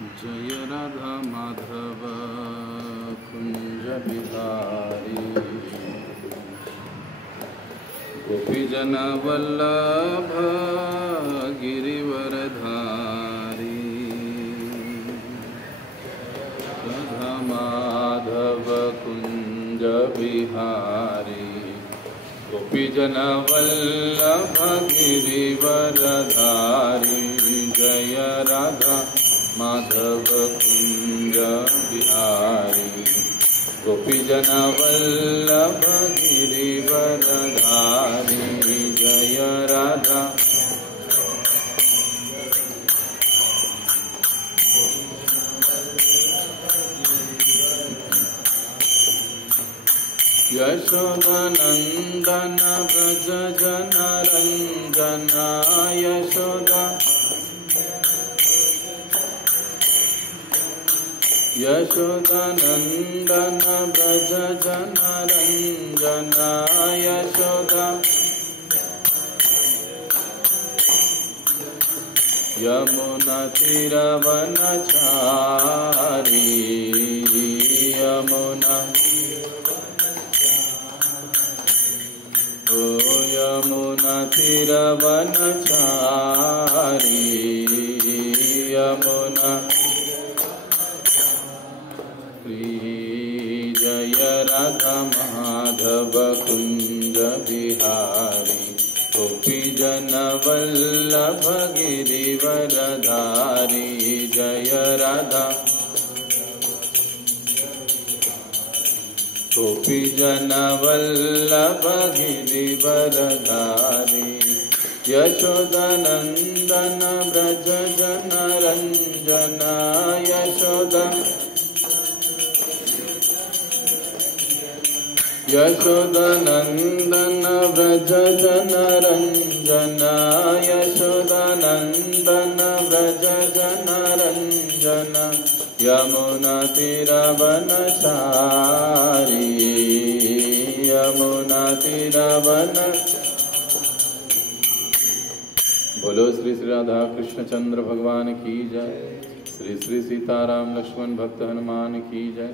जय राधा माधव कुंज बिहारी गोपीजन वल्लभ गिरिवरधारी राधा माधव कुंज बिहारी गोपीजन वल्लभ गिरिवरधारी जय राधा माधव कुंज बिहारी गोपीजन वल्लभ गिरिवरधारी जय राधा यशोदानंदन व्रज जन रंजन यशोदानंदन व्रज जन रंजन यशोदा यमुना तीरवनचारी यमुना ओ यमुना तीरवनचारी यमुना जय राधा माधव कुंज बिहारी गोपीजन वल्लभ गिरिवरधारी जय राधा गोपीजन वल्लभ गिरिवरधारी यशोदानंदन व्रज जन रंजन यशोदानंदन व्रज जन रंजन यशोदानंदन व्रज जन रंजन यमुना तीरवनचारी यमुना तीरवन। बोलो श्री श्री राधा कृष्ण चंद्र भगवान की जय। श्री श्री सीताराम लक्ष्मण भक्त हनुमान की जय।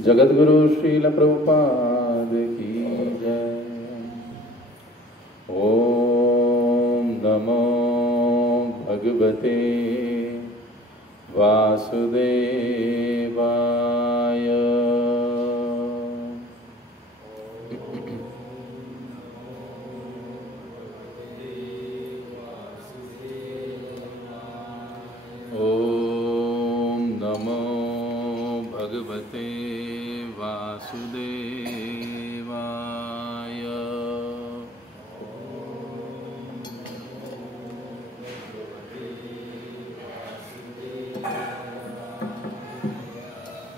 जगत गुरु श्रील प्रभुपाद की जय। ओम नमो भगवते वासुदेवाय। ओम नमो भगवते वासुदेवाय।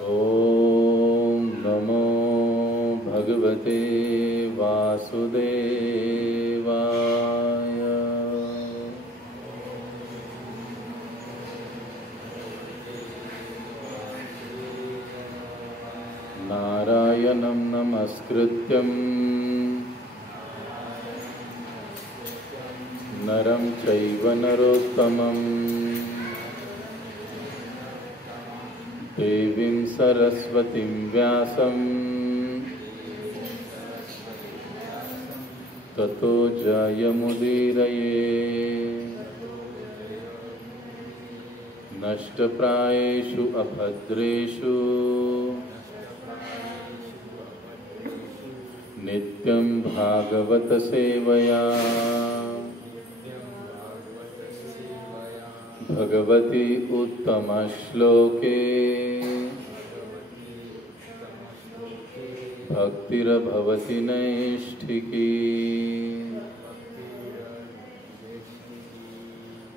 ओम नमो भगवते वासुदेवाय। नारायणं नमस्कृत्यं नरं चैव नरोत्तमं देवीं सरस्वतीं व्यासं ततो जयमुदीरये। नष्टप्रायेषु अभद्रेषु नित्यं भागवत सेवया भगवती उत्तम श्लोके भक्तिर्भवति नैष्ठिकी।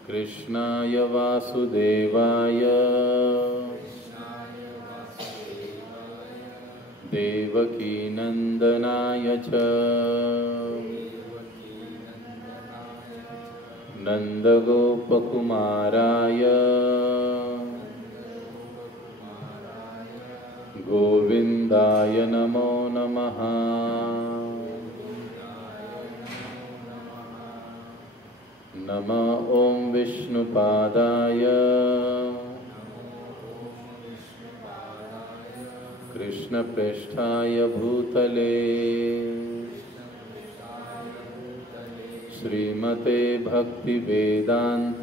कृष्णाय वासुदेवाय देवकी नंदनाय च नंदगोपकुमाराय गोविंदाय नमो नमः। नमः ओं विष्णुपादाय कृष्णप्रेष्ठाय भूतले श्रीमते भक्तिवेदांत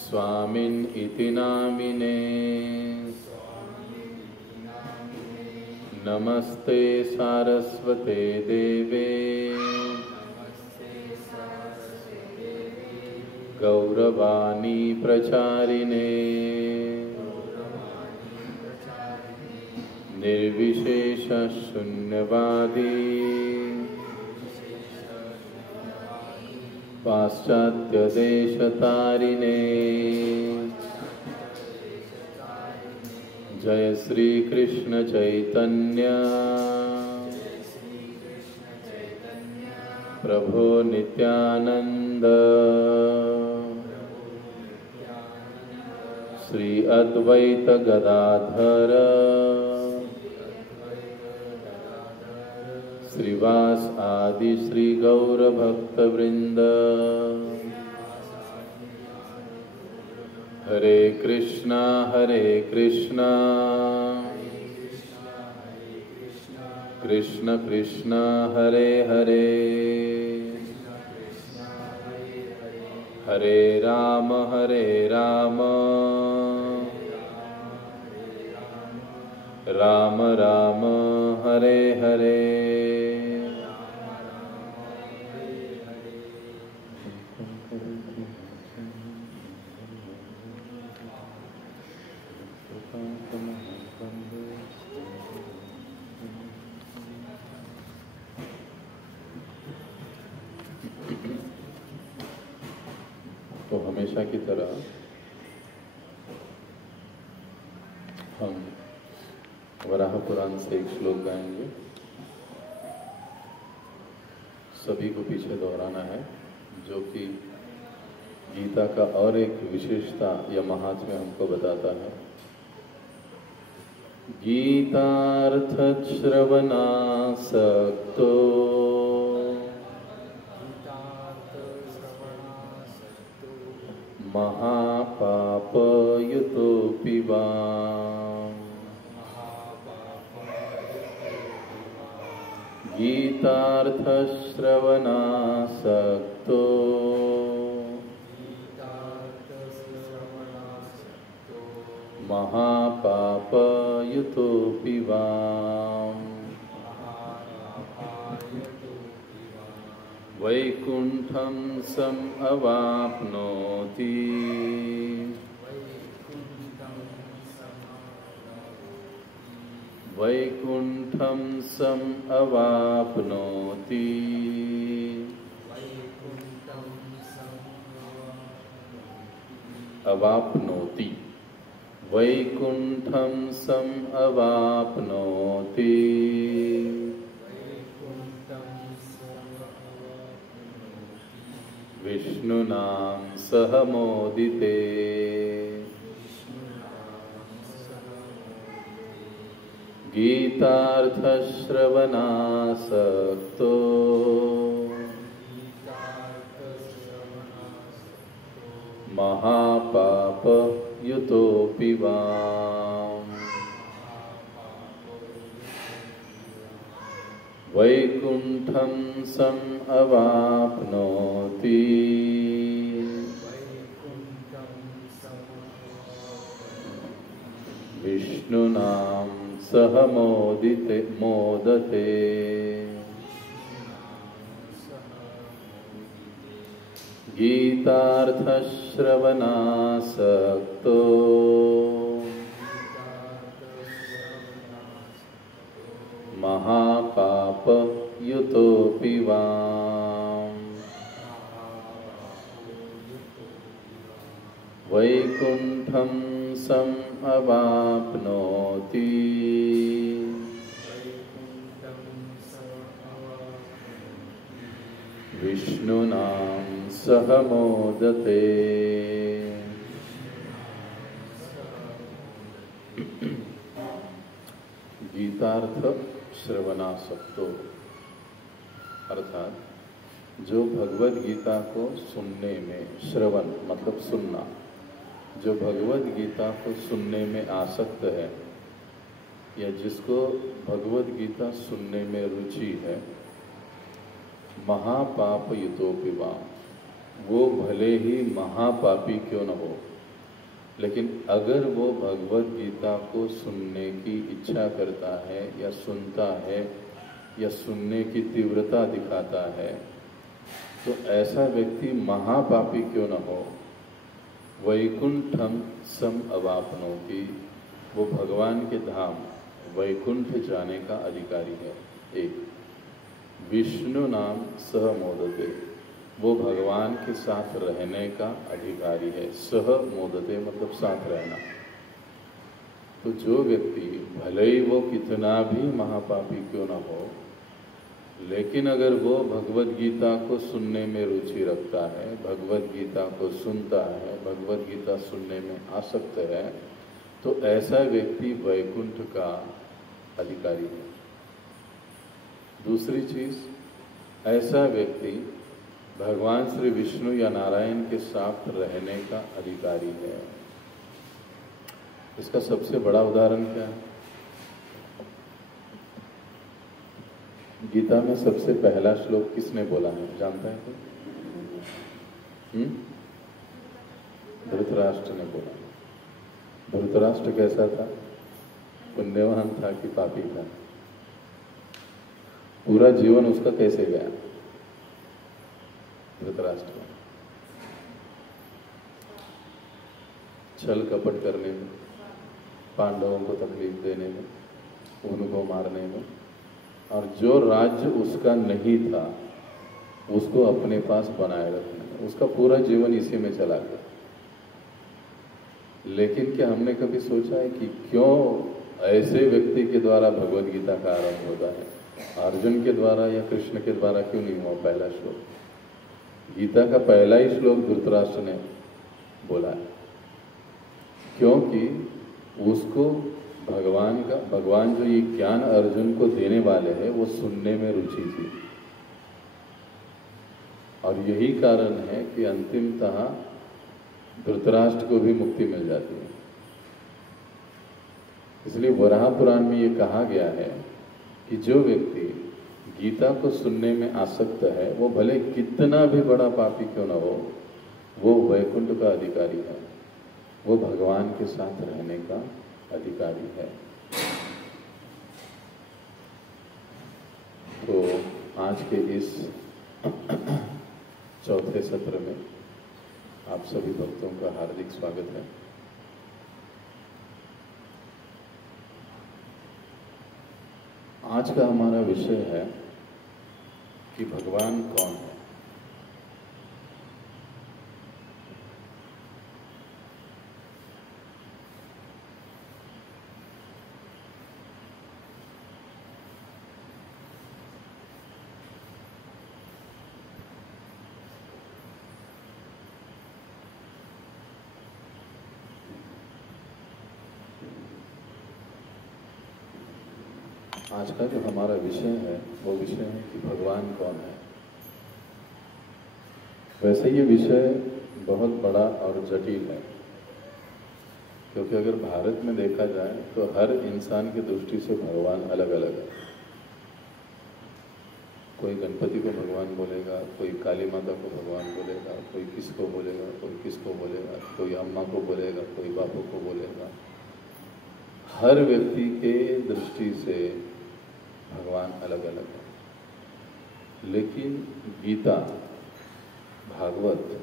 स्वामिन् इति नामिने नमस्ते सारस्वते देवे गौरवाणी प्रचारिणे निर्विशेष शून्यवादी पाश्चात्य देशतारिणे जय श्री कृष्ण चैतन्य प्रभो नित्यानंद श्री अद्वैत गदाधर श्रीवास आदि श्री गौर भक्त वृंद। हरे कृष्णा कृष्ण कृष्ण हरे हरे हरे राम राम राम हरे हरे। तो हमेशा की तरह हम वराह पुराण से एक श्लोक गाएंगे। सभी को पीछे दोहराना है, जो कि गीता का और एक विशेषता या महात्म्य हमको बताता है। गीतार्थ श्रवणासक्तो महापापयुतोऽपि वा गीतार्थ श्रवणासक्तो महापापयुतोऽपि वा वैकुंठं समवाप्नोति वैकुंठं समवाप्नोति अवाप्नोति वैकुंठं समवाप्नोति विष्णुनां सह मोदिते गीतार्थ श्रवणासक्तो महापापयुतोऽपि वा वैकुंठं समवाप्नोति विष्णुनां सह मोदते गीतार्थ श्रवणासक्तो महापापयुतोऽपि वा वैकुंठं समवाप्नोति विष्णुनां सह मोदते। गीतार्थ श्रवणासक्तो अर्थात जो भगवद गीता को सुनने में, श्रवण मतलब सुनना, जो भगवद गीता को सुनने में आसक्त है या जिसको भगवद गीता सुनने में रुचि है, महापाप युतोपि वा, वो भले ही महापापी क्यों न हो, लेकिन अगर वो भगवद गीता को सुनने की इच्छा करता है या सुनता है या सुनने की तीव्रता दिखाता है, तो ऐसा व्यक्ति महापापी क्यों न हो, वैकुंठम सम अवापनोति, वो भगवान के धाम वैकुंठ जाने का अधिकारी है। एक, विष्णु नाम सह मोदते, वो भगवान के साथ रहने का अधिकारी है। सह मोदते मतलब साथ रहना। तो जो व्यक्ति भले ही वो कितना भी महापापी क्यों न हो, लेकिन अगर वो भगवद गीता को सुनने में रुचि रखता है, भगवद गीता को सुनता है, भगवद गीता सुनने में आसक्त है, तो ऐसा व्यक्ति वैकुंठ का अधिकारी है। दूसरी चीज, ऐसा व्यक्ति भगवान श्री विष्णु या नारायण के साथ रहने का अधिकारी है। इसका सबसे बड़ा उदाहरण क्या है? गीता में सबसे पहला श्लोक किसने बोला है, जानता है कोई? धृतराष्ट्र ने बोला। धृतराष्ट्र कैसा था? पुण्यवान था कि पापी था? पूरा जीवन उसका कैसे गया धृतराष्ट्र का? छल कपट करने में, पांडवों को तकलीफ देने में, उनको मारने में, और जो राज्य उसका नहीं था उसको अपने पास बनाए रखने में, उसका पूरा जीवन इसी में चला गया। लेकिन क्या हमने कभी सोचा है कि क्यों ऐसे व्यक्ति के द्वारा भगवद गीता का आरंभ होता है? अर्जुन के द्वारा या कृष्ण के द्वारा क्यों नहीं हुआ पहला श्लोक? गीता का पहला ही श्लोक धृतराष्ट्र ने बोला है, क्योंकि उसको भगवान जो ये ज्ञान अर्जुन को देने वाले हैं वो सुनने में रुचि थी। और यही कारण है कि अंतिमतः धृतराष्ट्र को भी मुक्ति मिल जाती है। इसलिए वराह पुराण में ये कहा गया है कि जो व्यक्ति गीता को सुनने में आसक्त है, वो भले कितना भी बड़ा पापी क्यों न हो, वो वैकुंठ का अधिकारी है, वो भगवान के साथ रहने का अधिकारी है। तो आज के इस चौथे सत्र में आप सभी भक्तों का हार्दिक स्वागत है। आज का हमारा विषय है कि भगवान कौन है। आज का जो हमारा विषय है वो विषय है कि भगवान कौन है। वैसे ये विषय बहुत बड़ा और जटिल है, क्योंकि अगर भारत में देखा जाए तो हर इंसान की दृष्टि से भगवान अलग अलग है। कोई गणपति को भगवान बोलेगा, कोई काली माता को भगवान बोलेगा, कोई किसको बोलेगा, कोई किसको बोलेगा, कोई अम्मा को बोलेगा, कोई बापू को बोलेगा। हर व्यक्ति के दृष्टि से भगवान अलग अलग है। लेकिन गीता, भागवत,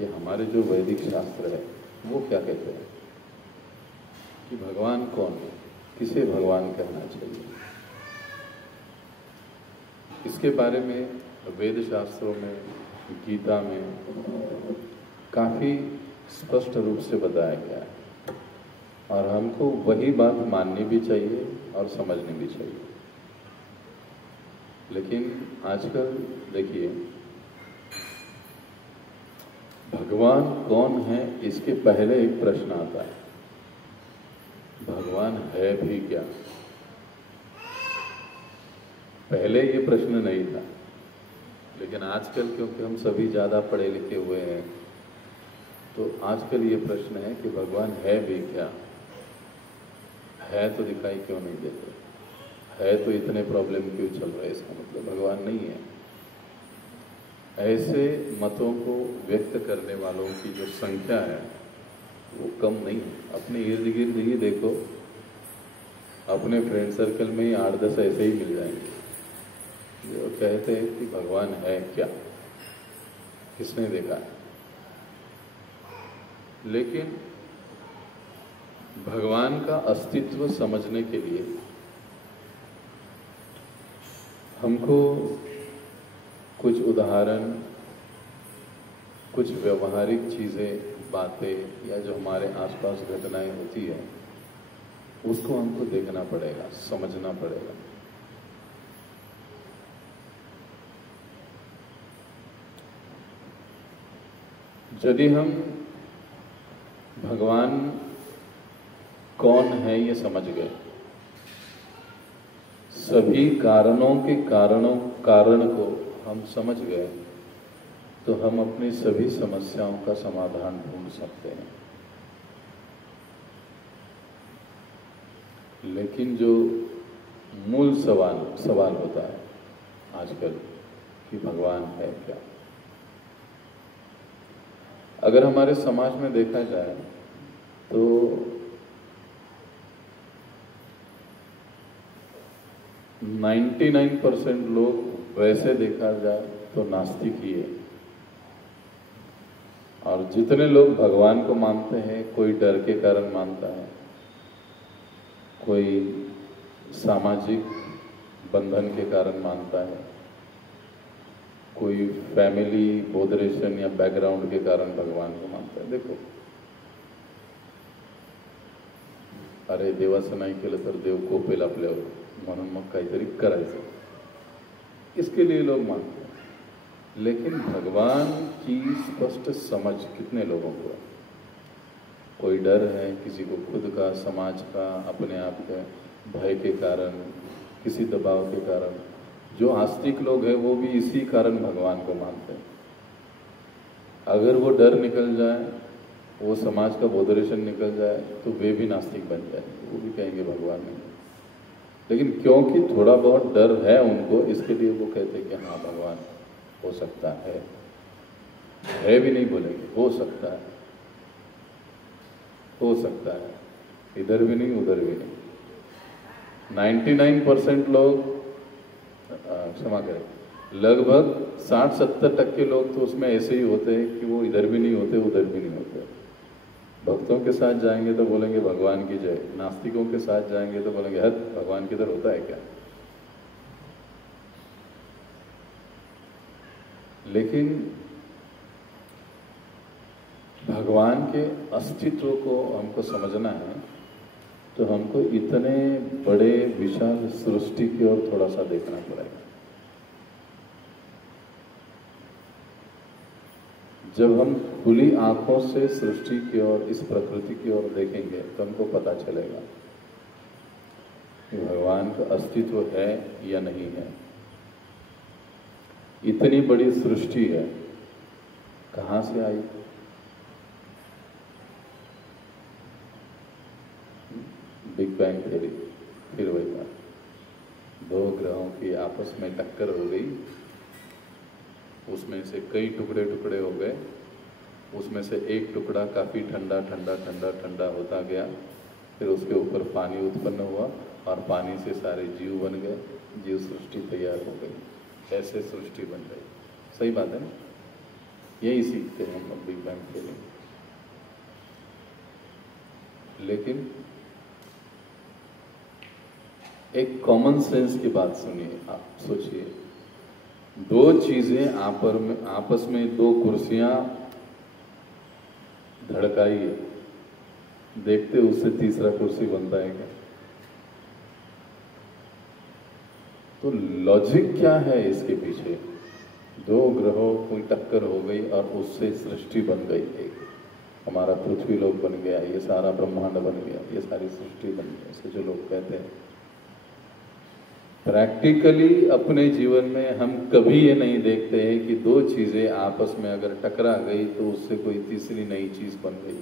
ये हमारे जो वैदिक शास्त्र है वो क्या कहते हैं कि भगवान कौन है, किसे भगवान कहना चाहिए। इसके बारे में वेद शास्त्रों में, गीता में काफी स्पष्ट रूप से बताया गया है, और हमको वही बात माननी भी चाहिए और समझनी भी चाहिए। लेकिन आजकल देखिए, भगवान कौन है इसके पहले एक प्रश्न आता है, भगवान है भी क्या। पहले ये प्रश्न नहीं था, लेकिन आजकल क्योंकि हम सभी ज़्यादा पढ़े लिखे हुए हैं, तो आजकल ये प्रश्न है कि भगवान है भी क्या? है तो दिखाई क्यों नहीं देते? है तो इतने प्रॉब्लम क्यों चल रहे? इसका मतलब भगवान नहीं है। ऐसे मतों को व्यक्त करने वालों की जो संख्या है वो कम नहीं है। अपने इर्द गिर्द ही देखो, अपने फ्रेंड सर्कल में ही 8-10 ऐसे ही मिल जाएंगे जो कहते हैं कि भगवान है क्या? किसने देखा है? लेकिन भगवान का अस्तित्व समझने के लिए हमको कुछ उदाहरण, कुछ व्यवहारिक चीजें, बातें या जो हमारे आसपास घटनाएं होती है उसको हमको देखना पड़ेगा, समझना पड़ेगा। यदि हम भगवान कौन है ये समझ गए, सभी कारणों के कारण को हम समझ गए, तो हम अपनी सभी समस्याओं का समाधान ढूंढ सकते हैं। लेकिन जो मूल सवाल होता है आजकल कि भगवान है क्या? अगर हमारे समाज में देखा जाए तो 99% लोग वैसे देखा जाए तो नास्तिक ही है। और जितने लोग भगवान को मानते हैं, कोई डर के कारण मानता है, कोई सामाजिक बंधन के कारण मानता है, कोई फैमिली बोधरेशन या बैकग्राउंड के कारण भगवान को मानता है। देखो, अरे देवाचं नाही केलं तर देव कोपेल आपल्यावर, म्हणून मग काहीतरी करायचं, इसके लिए लोग मानते हैं। लेकिन भगवान की स्पष्ट समझ कितने लोगों को है? कोई डर है, किसी को खुद का, समाज का, अपने आप के भय के कारण, किसी दबाव के कारण। जो आस्तिक लोग हैं वो भी इसी कारण भगवान को मानते हैं। अगर वो डर निकल जाए, वो समाज का बोधरेशन निकल जाए, तो वे भी नास्तिक बन जाए, वो भी कहेंगे भगवान नहीं। लेकिन क्योंकि थोड़ा बहुत डर है उनको, इसके लिए वो कहते हैं कि हाँ भगवान हो सकता है भी नहीं बोलेंगे, हो सकता है, हो सकता है, इधर भी नहीं उधर भी नहीं। 99% लोग, क्षमा करें, लगभग 60-70% लोग तो उसमें ऐसे ही होते हैं कि वो इधर भी नहीं होते, उधर भी नहीं होते। भक्तों के साथ जाएंगे तो बोलेंगे भगवान की जय, नास्तिकों के साथ जाएंगे तो बोलेंगे हद, भगवान किधर होता है क्या? लेकिन भगवान के अस्तित्व को हमको समझना है तो हमको इतने बड़े विशाल सृष्टि की ओर थोड़ा सा देखना पड़ेगा। जब हम खुली आंखों से सृष्टि की ओर, इस प्रकृति की ओर देखेंगे तो हमको पता चलेगा कि भगवान का अस्तित्व है या नहीं है। इतनी बड़ी सृष्टि है, कहां से आई? बिग बैंग थ्योरी, फिर वही बात, दो ग्रहों की आपस में टक्कर हो गई, उसमें से कई टुकड़े टुकड़े हो गए, उसमें से एक टुकड़ा काफ़ी ठंडा ठंडा ठंडा ठंडा होता गया, फिर उसके ऊपर पानी उत्पन्न हुआ और पानी से सारे जीव बन गए, जीव सृष्टि तैयार हो गई, ऐसे सृष्टि बन गई। सही बात है ना? यही सीखते हैं हम बिग बैंग थ्योरी। लेकिन एक कॉमन सेंस की बात सुनिए, आप सोचिए, दो चीजें आपस में, दो कुर्सियां धड़काई है, देखते उससे तीसरा कुर्सी बनता है क्या? तो लॉजिक क्या है इसके पीछे? दो ग्रहों की टक्कर हो गई और उससे सृष्टि बन गई, एक हमारा पृथ्वी लोक बन गया, ये सारा ब्रह्मांड बन गया, ये सारी सृष्टि बन गई, ऐसे जो लोग कहते हैं। प्रैक्टिकली अपने जीवन में हम कभी ये नहीं देखते हैं कि दो चीजें आपस में अगर टकरा गई तो उससे कोई तीसरी नई चीज बन गई,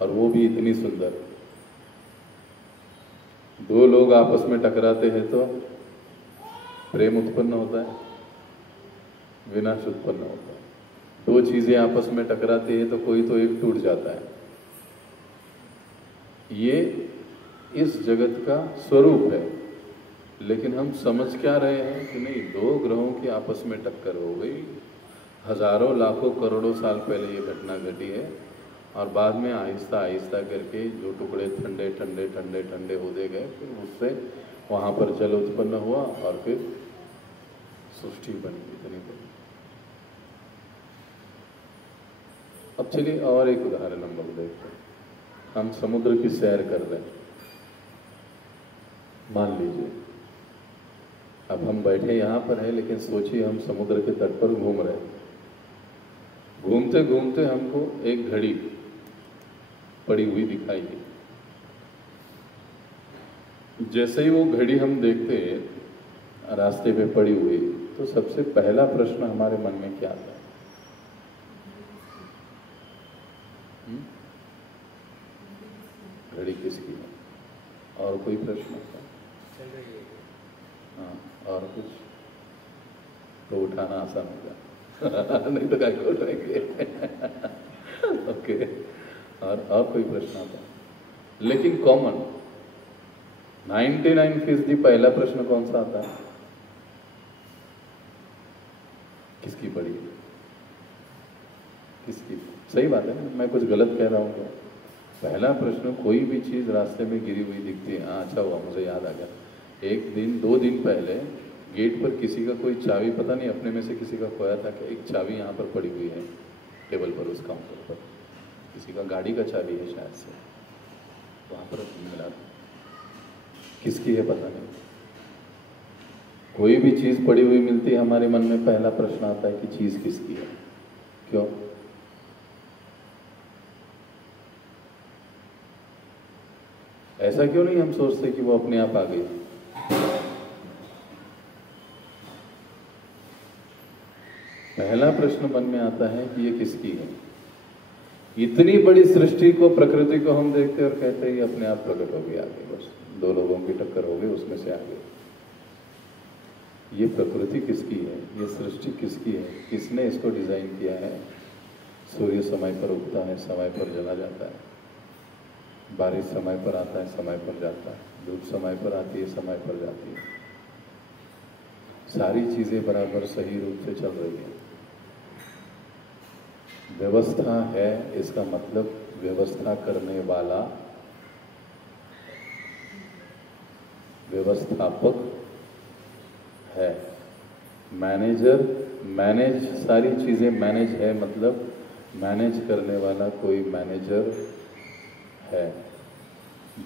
और वो भी इतनी सुंदर। दो लोग आपस में टकराते हैं तो प्रेम उत्पन्न होता है, विनाश उत्पन्न होता है। दो चीजें आपस में टकराती है तो कोई तो एक टूट जाता है। ये इस जगत का स्वरूप है। लेकिन हम समझ क्या रहे हैं कि नहीं, दो ग्रहों की आपस में टक्कर हो गई, हजारों लाखों करोड़ों साल पहले ये घटना घटी है, और बाद में आहिस्ता आहिस्ता करके जो टुकड़े ठंडे ठंडे ठंडे ठंडे होते गए, फिर उससे वहां पर जल उत्पन्न हुआ और फिर सृष्टि बनी, इतनी बनी। अब चलिए और एक उदाहरण हम लोग देखते हैं। हम समुद्र की सैर कर रहे हैं, मान लीजिए अब हम बैठे यहां पर हैं, लेकिन सोचिए हम समुद्र के तट पर घूम रहे हैं। घूमते घूमते हमको एक घड़ी पड़ी हुई दिखाई दी। जैसे ही वो घड़ी हम देखते हैं रास्ते पे पड़ी हुई, तो सबसे पहला प्रश्न हमारे मन में क्या आता है? घड़ी किसकी है? और कोई प्रश्न आता है? हाँ, और कुछ तो उठाना आसान होगा नहीं तो क्या उठाएंगे ओके। और कोई प्रश्न आता है? लेकिन कॉमन 99% पहला प्रश्न कौन सा आता है? किसकी पड़ी? किसकी? सही बात है ना, मैं कुछ गलत कह रहा हूं क्या? पहला प्रश्न, कोई भी चीज रास्ते में गिरी हुई दिखती है, हाँ अच्छा हुआ मुझे याद आ गया, एक दिन 2 दिन पहले गेट पर किसी का कोई चाबी, पता नहीं अपने में से किसी का खोया था कि एक चाबी यहाँ पर पड़ी हुई है टेबल पर, उस काउंटर पर, किसी का गाड़ी का चाबी है शायद से, वहां पर मिला था। किसकी है पता नहीं। कोई भी चीज पड़ी हुई मिलती है, हमारे मन में पहला प्रश्न आता है कि चीज किसकी है। क्यों? ऐसा क्यों नहीं हम सोचते कि वो अपने आप आ गई? पहला प्रश्न मन में आता है कि ये किसकी है। इतनी बड़ी सृष्टि को, प्रकृति को हम देखते और कहते हैं ये अपने आप प्रकट हो गई, आ गई, बस 2 लोगों की टक्कर हो गई, उसमें से आ गई। ये प्रकृति किसकी है? ये सृष्टि किसकी है? किसने इसको डिजाइन किया है? सूर्य समय पर उगता है, समय पर चला जाता है, बारिश समय पर आता है, समय पर जाता है, धूप समय पर आती है, समय पर जाती है, सारी चीजें बराबर सही रूप से चल रही है। व्यवस्था है, इसका मतलब व्यवस्था करने वाला व्यवस्थापक है। मैनेजर, मैनेज, सारी चीजें मैनेज है, मतलब मैनेज करने वाला कोई मैनेजर है।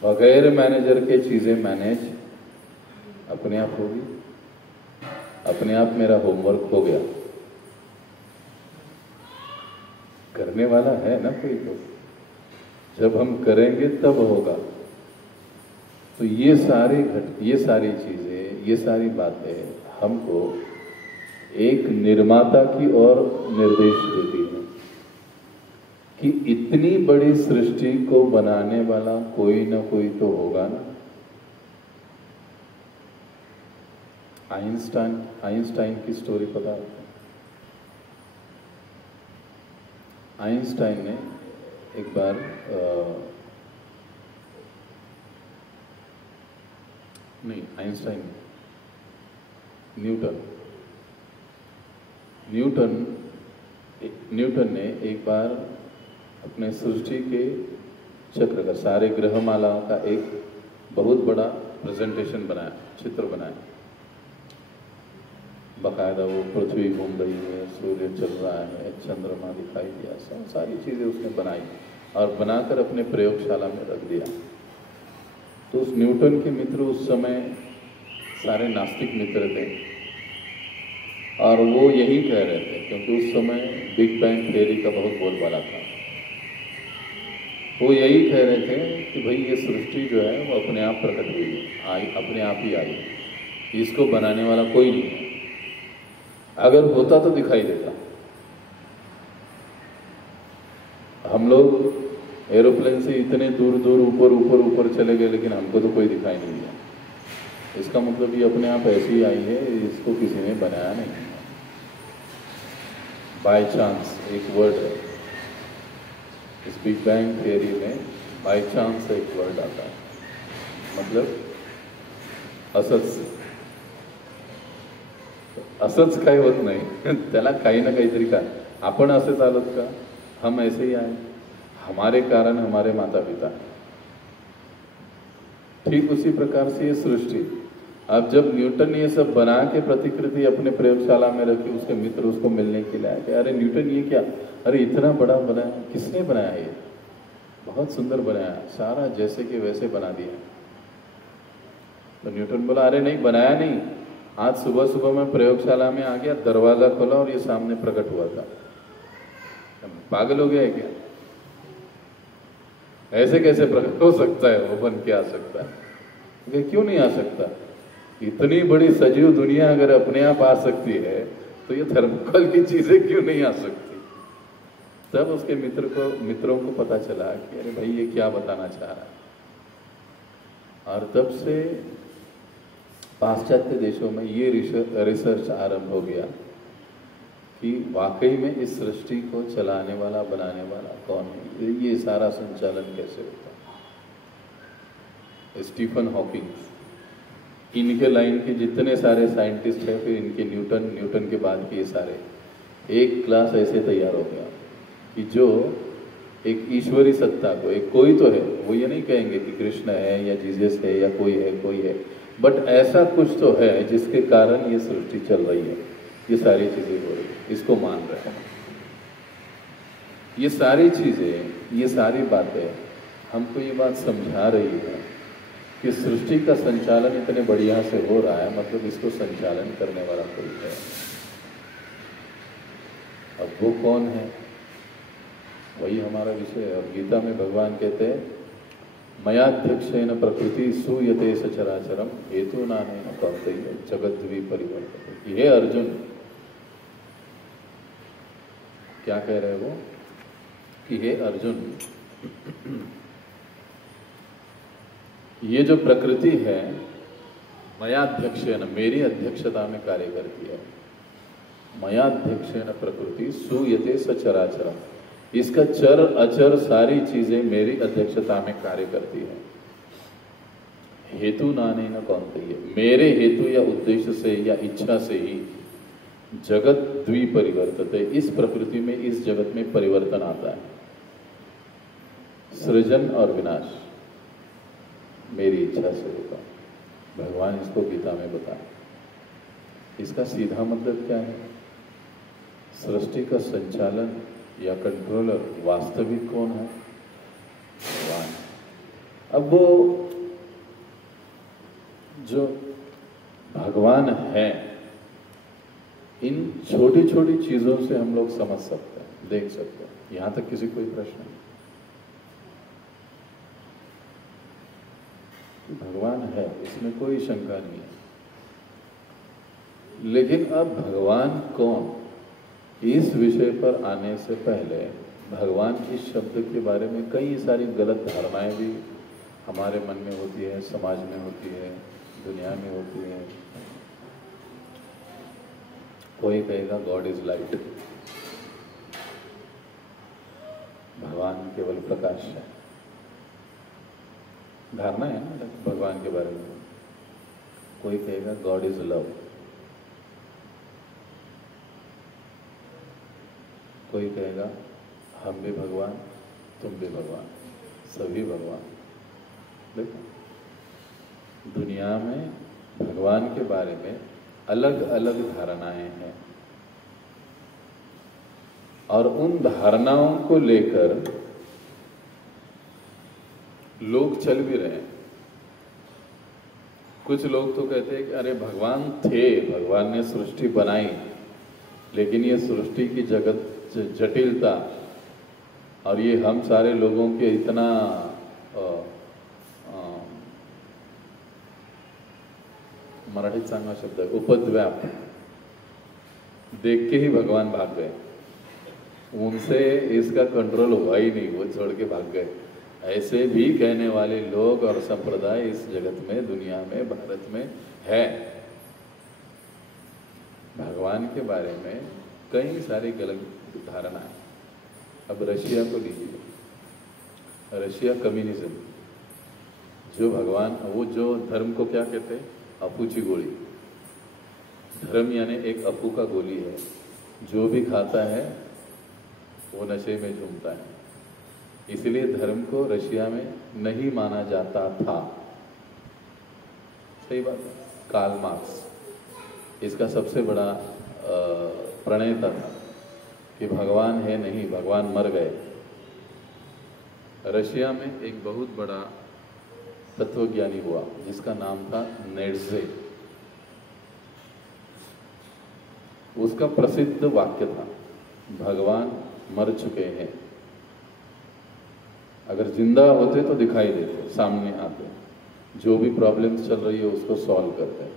बगैर मैनेजर के चीजें मैनेज अपने आप होगी। अपने आप मेरा होमवर्क हो गया, करने वाला है ना कोई तो, जब हम करेंगे तब होगा। तो ये सारी चीजें, ये सारी बातें हमको एक निर्माता की ओर निर्देश देती हैं कि इतनी बड़ी सृष्टि को बनाने वाला कोई ना कोई तो होगा ना। आइंस्टाइन की स्टोरी पता है? आइंस्टाइन ने एक बार नहीं, आइंस्टाइन, न्यूटन ने एक बार अपने सृष्टि के चक्र का, सारे ग्रहमालाओं का एक बहुत बड़ा प्रेजेंटेशन बनाया, चित्र बनाया। बाकायदा वो पृथ्वी घूम रही है, सूर्य चल रहा है, चंद्रमा दिखाई दिया, सारी चीजें उसने बनाई और बनाकर अपने प्रयोगशाला में रख दिया। तो उस न्यूटन के मित्र उस समय सारे नास्तिक मित्र थे और वो यही कह रहे थे, क्योंकि उस समय बिग बैंग थियरी का बहुत बोलबाला था। वो यही कह रहे थे कि भाई ये सृष्टि जो है वो अपने आप प्रकट हुई, आई, अपने आप ही आई। इसको बनाने वाला कोई नहीं है। अगर होता तो दिखाई देता। हम लोग एरोप्लेन से इतने दूर दूर ऊपर ऊपर ऊपर चले गए, लेकिन हमको तो कोई दिखाई नहीं दिया। इसका मतलब ये अपने आप ऐसी ही आई है, इसको किसी ने बनाया नहीं। बाय चांस एक वर्ड है इस बिग बैंग थियरी में, बाय चांस एक वर्ड आता है, मतलब असंच असंच काही होत नाही त्याला काही ना काहीतरी का आपण असेच आलोत का, हम ऐसे ही आए, हमारे कारण हमारे माता पिता। ठीक उसी प्रकार से ये सृष्टि, अब जब न्यूटन ये सब बना के प्रतिकृति अपने प्रयोगशाला में रखी, उसके मित्र उसको मिलने के लिए आए, अरे न्यूटन ये क्या, अरे इतना बड़ा बनाया, किसने बनाया ये, बहुत सुंदर बनाया, सारा जैसे कि वैसे बना दिया। तो न्यूटन बोला अरे नहीं बनाया नहीं, आज सुबह सुबह मैं प्रयोगशाला में आ गया, दरवाजा खोला और ये सामने प्रकट हुआ था। पागल हो गया है क्या, ऐसे कैसे प्रकट हो सकता है, वो बन के आ सकता है, क्यों नहीं आ सकता, इतनी बड़ी सजीव दुनिया अगर अपने आप आ सकती है तो ये थर्मोकोल की चीजें क्यों नहीं आ सकती। तब उसके मित्रों को पता चला कि अरे भाई ये क्या बताना चाह रहा है, और तब से पाश्चात्य देशों में ये रिसर्च आरंभ हो गया कि वाकई में इस सृष्टि को चलाने वाला बनाने वाला कौन है, ये सारा संचालन कैसे होता है। स्टीफन हॉकिंग, इनके लाइन के जितने सारे साइंटिस्ट हैं, फिर इनके न्यूटन के बाद के ये सारे, एक क्लास ऐसे तैयार हो गया कि जो एक ईश्वरी सत्ता को, एक कोई तो है, वो ये नहीं कहेंगे कि कृष्ण है या जीसस है या कोई है, बट ऐसा कुछ तो है जिसके कारण ये सृष्टि चल रही है, ये सारी चीजें हो रही है, इसको मान रहे हैं। ये सारी चीजें, ये सारी बातें हमको ये बात समझा रही है कि सृष्टि का संचालन इतने बढ़िया से हो रहा है, मतलब इसको संचालन करने वाला कोई है। अब वो कौन है, वही हमारा विषय है। और गीता में भगवान कहते हैं मयाध्यक्षेन प्रकृति सूयते सचराचरम हेतु नानेन कौन्तेय जगद्द्वी परिवर्तते। हे अर्जुन, क्या कह रहे वो कि हे अर्जुन, ये जो प्रकृति है मयाध्यक्षेन, मेरी अध्यक्षता में कार्य करती है। मयाध्यक्षेन प्रकृति सूयते सचराचरम, इसका चर अचर सारी चीजें मेरी अध्यक्षता में कार्य करती है। हेतु नानेन कौन्तेय, मेरे हेतु या उद्देश्य से या इच्छा से ही जगत द्विपरिवर्तते, इस प्रकृति में, इस जगत में परिवर्तन आता है। सृजन और विनाश मेरी इच्छा से होता, भगवान इसको गीता में बताए। इसका सीधा मतलब क्या है, सृष्टि का संचालन या कंट्रोलर वास्तविक कौन है, भगवान। अब वो जो भगवान है, इन छोटी छोटी चीजों से हम लोग समझ सकते हैं, देख सकते हैं। यहां तक किसी कोई प्रश्न नहीं, भगवान है, इसमें कोई शंका नहीं है। लेकिन अब भगवान कौन, इस विषय पर आने से पहले भगवान इस शब्द के बारे में कई सारी गलत धारणाएं भी हमारे मन में होती है, समाज में होती है, दुनिया में होती है। कोई कहेगा गॉड इज लाइट, भगवान केवल प्रकाश है, धारणा है ना भगवान के बारे में। कोई कहेगा गॉड इज लव, कोई कहेगा हम भी भगवान, तुम भी भगवान, सभी भगवान। देखो, दुनिया में भगवान के बारे में अलग अलग धारणाएं हैं, और उन धारणाओं को लेकर लोग चल भी रहे हैं। कुछ लोग तो कहते हैं कि अरे भगवान थे, भगवान ने सृष्टि बनाई, लेकिन ये सृष्टि की जगत जटिलता और ये हम सारे लोगों के इतना मराठीत चांगला शब्द है, उपद्व्याप। देख के ही भगवान भाग गए, उनसे इसका कंट्रोल हुआ ही नहीं, वो छोड़ के भाग गए। ऐसे भी कहने वाले लोग और संप्रदाय इस जगत में, दुनिया में, भारत में है। भगवान के बारे में कई सारी गलत धारणा है। अब रशिया को लीजिए, रशिया कम्युनिज्म, जो भगवान, वो जो धर्म को क्या कहते हैं, अफूची गोली। धर्म यानी एक अफू का गोली है, जो भी खाता है वो नशे में झूमता है। इसलिए धर्म को रशिया में नहीं माना जाता था। सही बात है। कार्ल मार्क्स इसका सबसे बड़ा प्रणेता था कि भगवान है नहीं, भगवान मर गए। रशिया में एक बहुत बड़ा तत्वज्ञानी हुआ जिसका नाम था नेट्जे। उसका प्रसिद्ध वाक्य था, भगवान मर चुके हैं, अगर जिंदा होते तो दिखाई देते, सामने आते, जो भी प्रॉब्लम्स चल रही है उसको सॉल्व करते।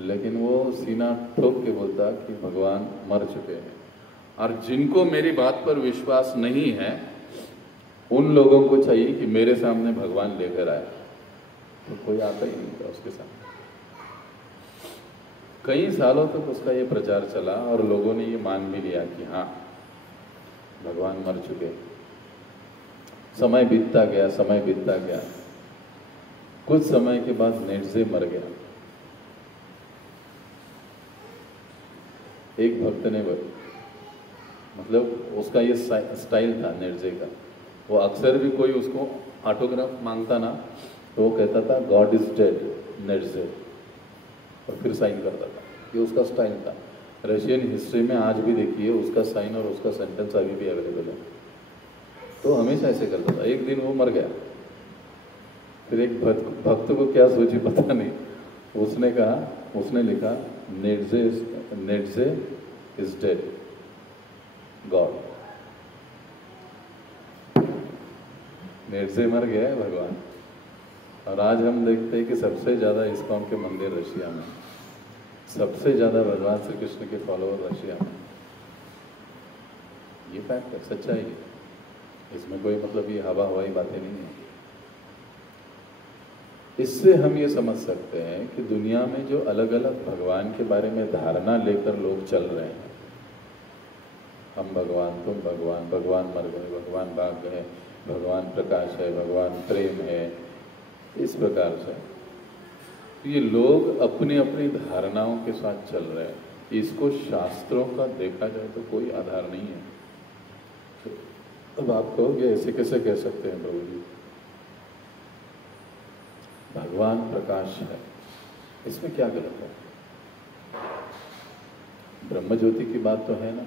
लेकिन वो सीना ठोक के बोलता कि भगवान मर चुके हैं। और जिनको मेरी बात पर विश्वास नहीं है उन लोगों को चाहिए कि मेरे सामने भगवान लेकर आए, तो कोई आता ही नहीं था उसके सामने। कई सालों तक उसका ये प्रचार चला और लोगों ने ये मान भी लिया कि हाँ भगवान मर चुके। समय बीतता गया, समय बीतता गया। कुछ समय के बाद नेट्जे मर गया। एक भक्त ने, मतलब उसका ये स्टाइल था नेट्जे का, वो अक्सर भी कोई उसको ऑटोग्राफ मांगता ना तो वो कहता था गॉड इज डेड नेट्जे, और फिर साइन करता था। ये उसका स्टाइल था। रशियन हिस्ट्री में आज भी देखिए उसका साइन और उसका सेंटेंस अभी भी अवेलेबल है। तो हमेशा ऐसे करता था। एक दिन वो मर गया। फिर एक भक्त को क्या सोची पता नहीं, उसने कहा, उसने लिखा नेट्जे इज डेड गॉड। नेट्जे मर गया है भगवान। और आज हम देखते हैं कि सबसे ज्यादा इस्कॉन के मंदिर रशिया में, सबसे ज्यादा भगवान श्री कृष्ण के फॉलोअर रशिया में। ये फैक्ट है, सच्चाई है, इसमें कोई मतलब ये हवा हवाई बातें नहीं है। इससे हम ये समझ सकते हैं कि दुनिया में जो अलग अलग भगवान के बारे में धारणा लेकर लोग चल रहे हैं, हम भगवान, तुम भगवान, भगवान मर गए, भगवान भाग गए, भगवान प्रकाश है, भगवान प्रेम है, इस प्रकार से ये लोग अपनी अपनी धारणाओं के साथ चल रहे हैं। इसको शास्त्रों का देखा जाए तो कोई आधार नहीं है। अब आप कहोगे ऐसे कैसे कह सकते हैं प्रभु जी, भगवान प्रकाश है, इसमें क्या गलत है? ब्रह्म ज्योति की बात तो है ना,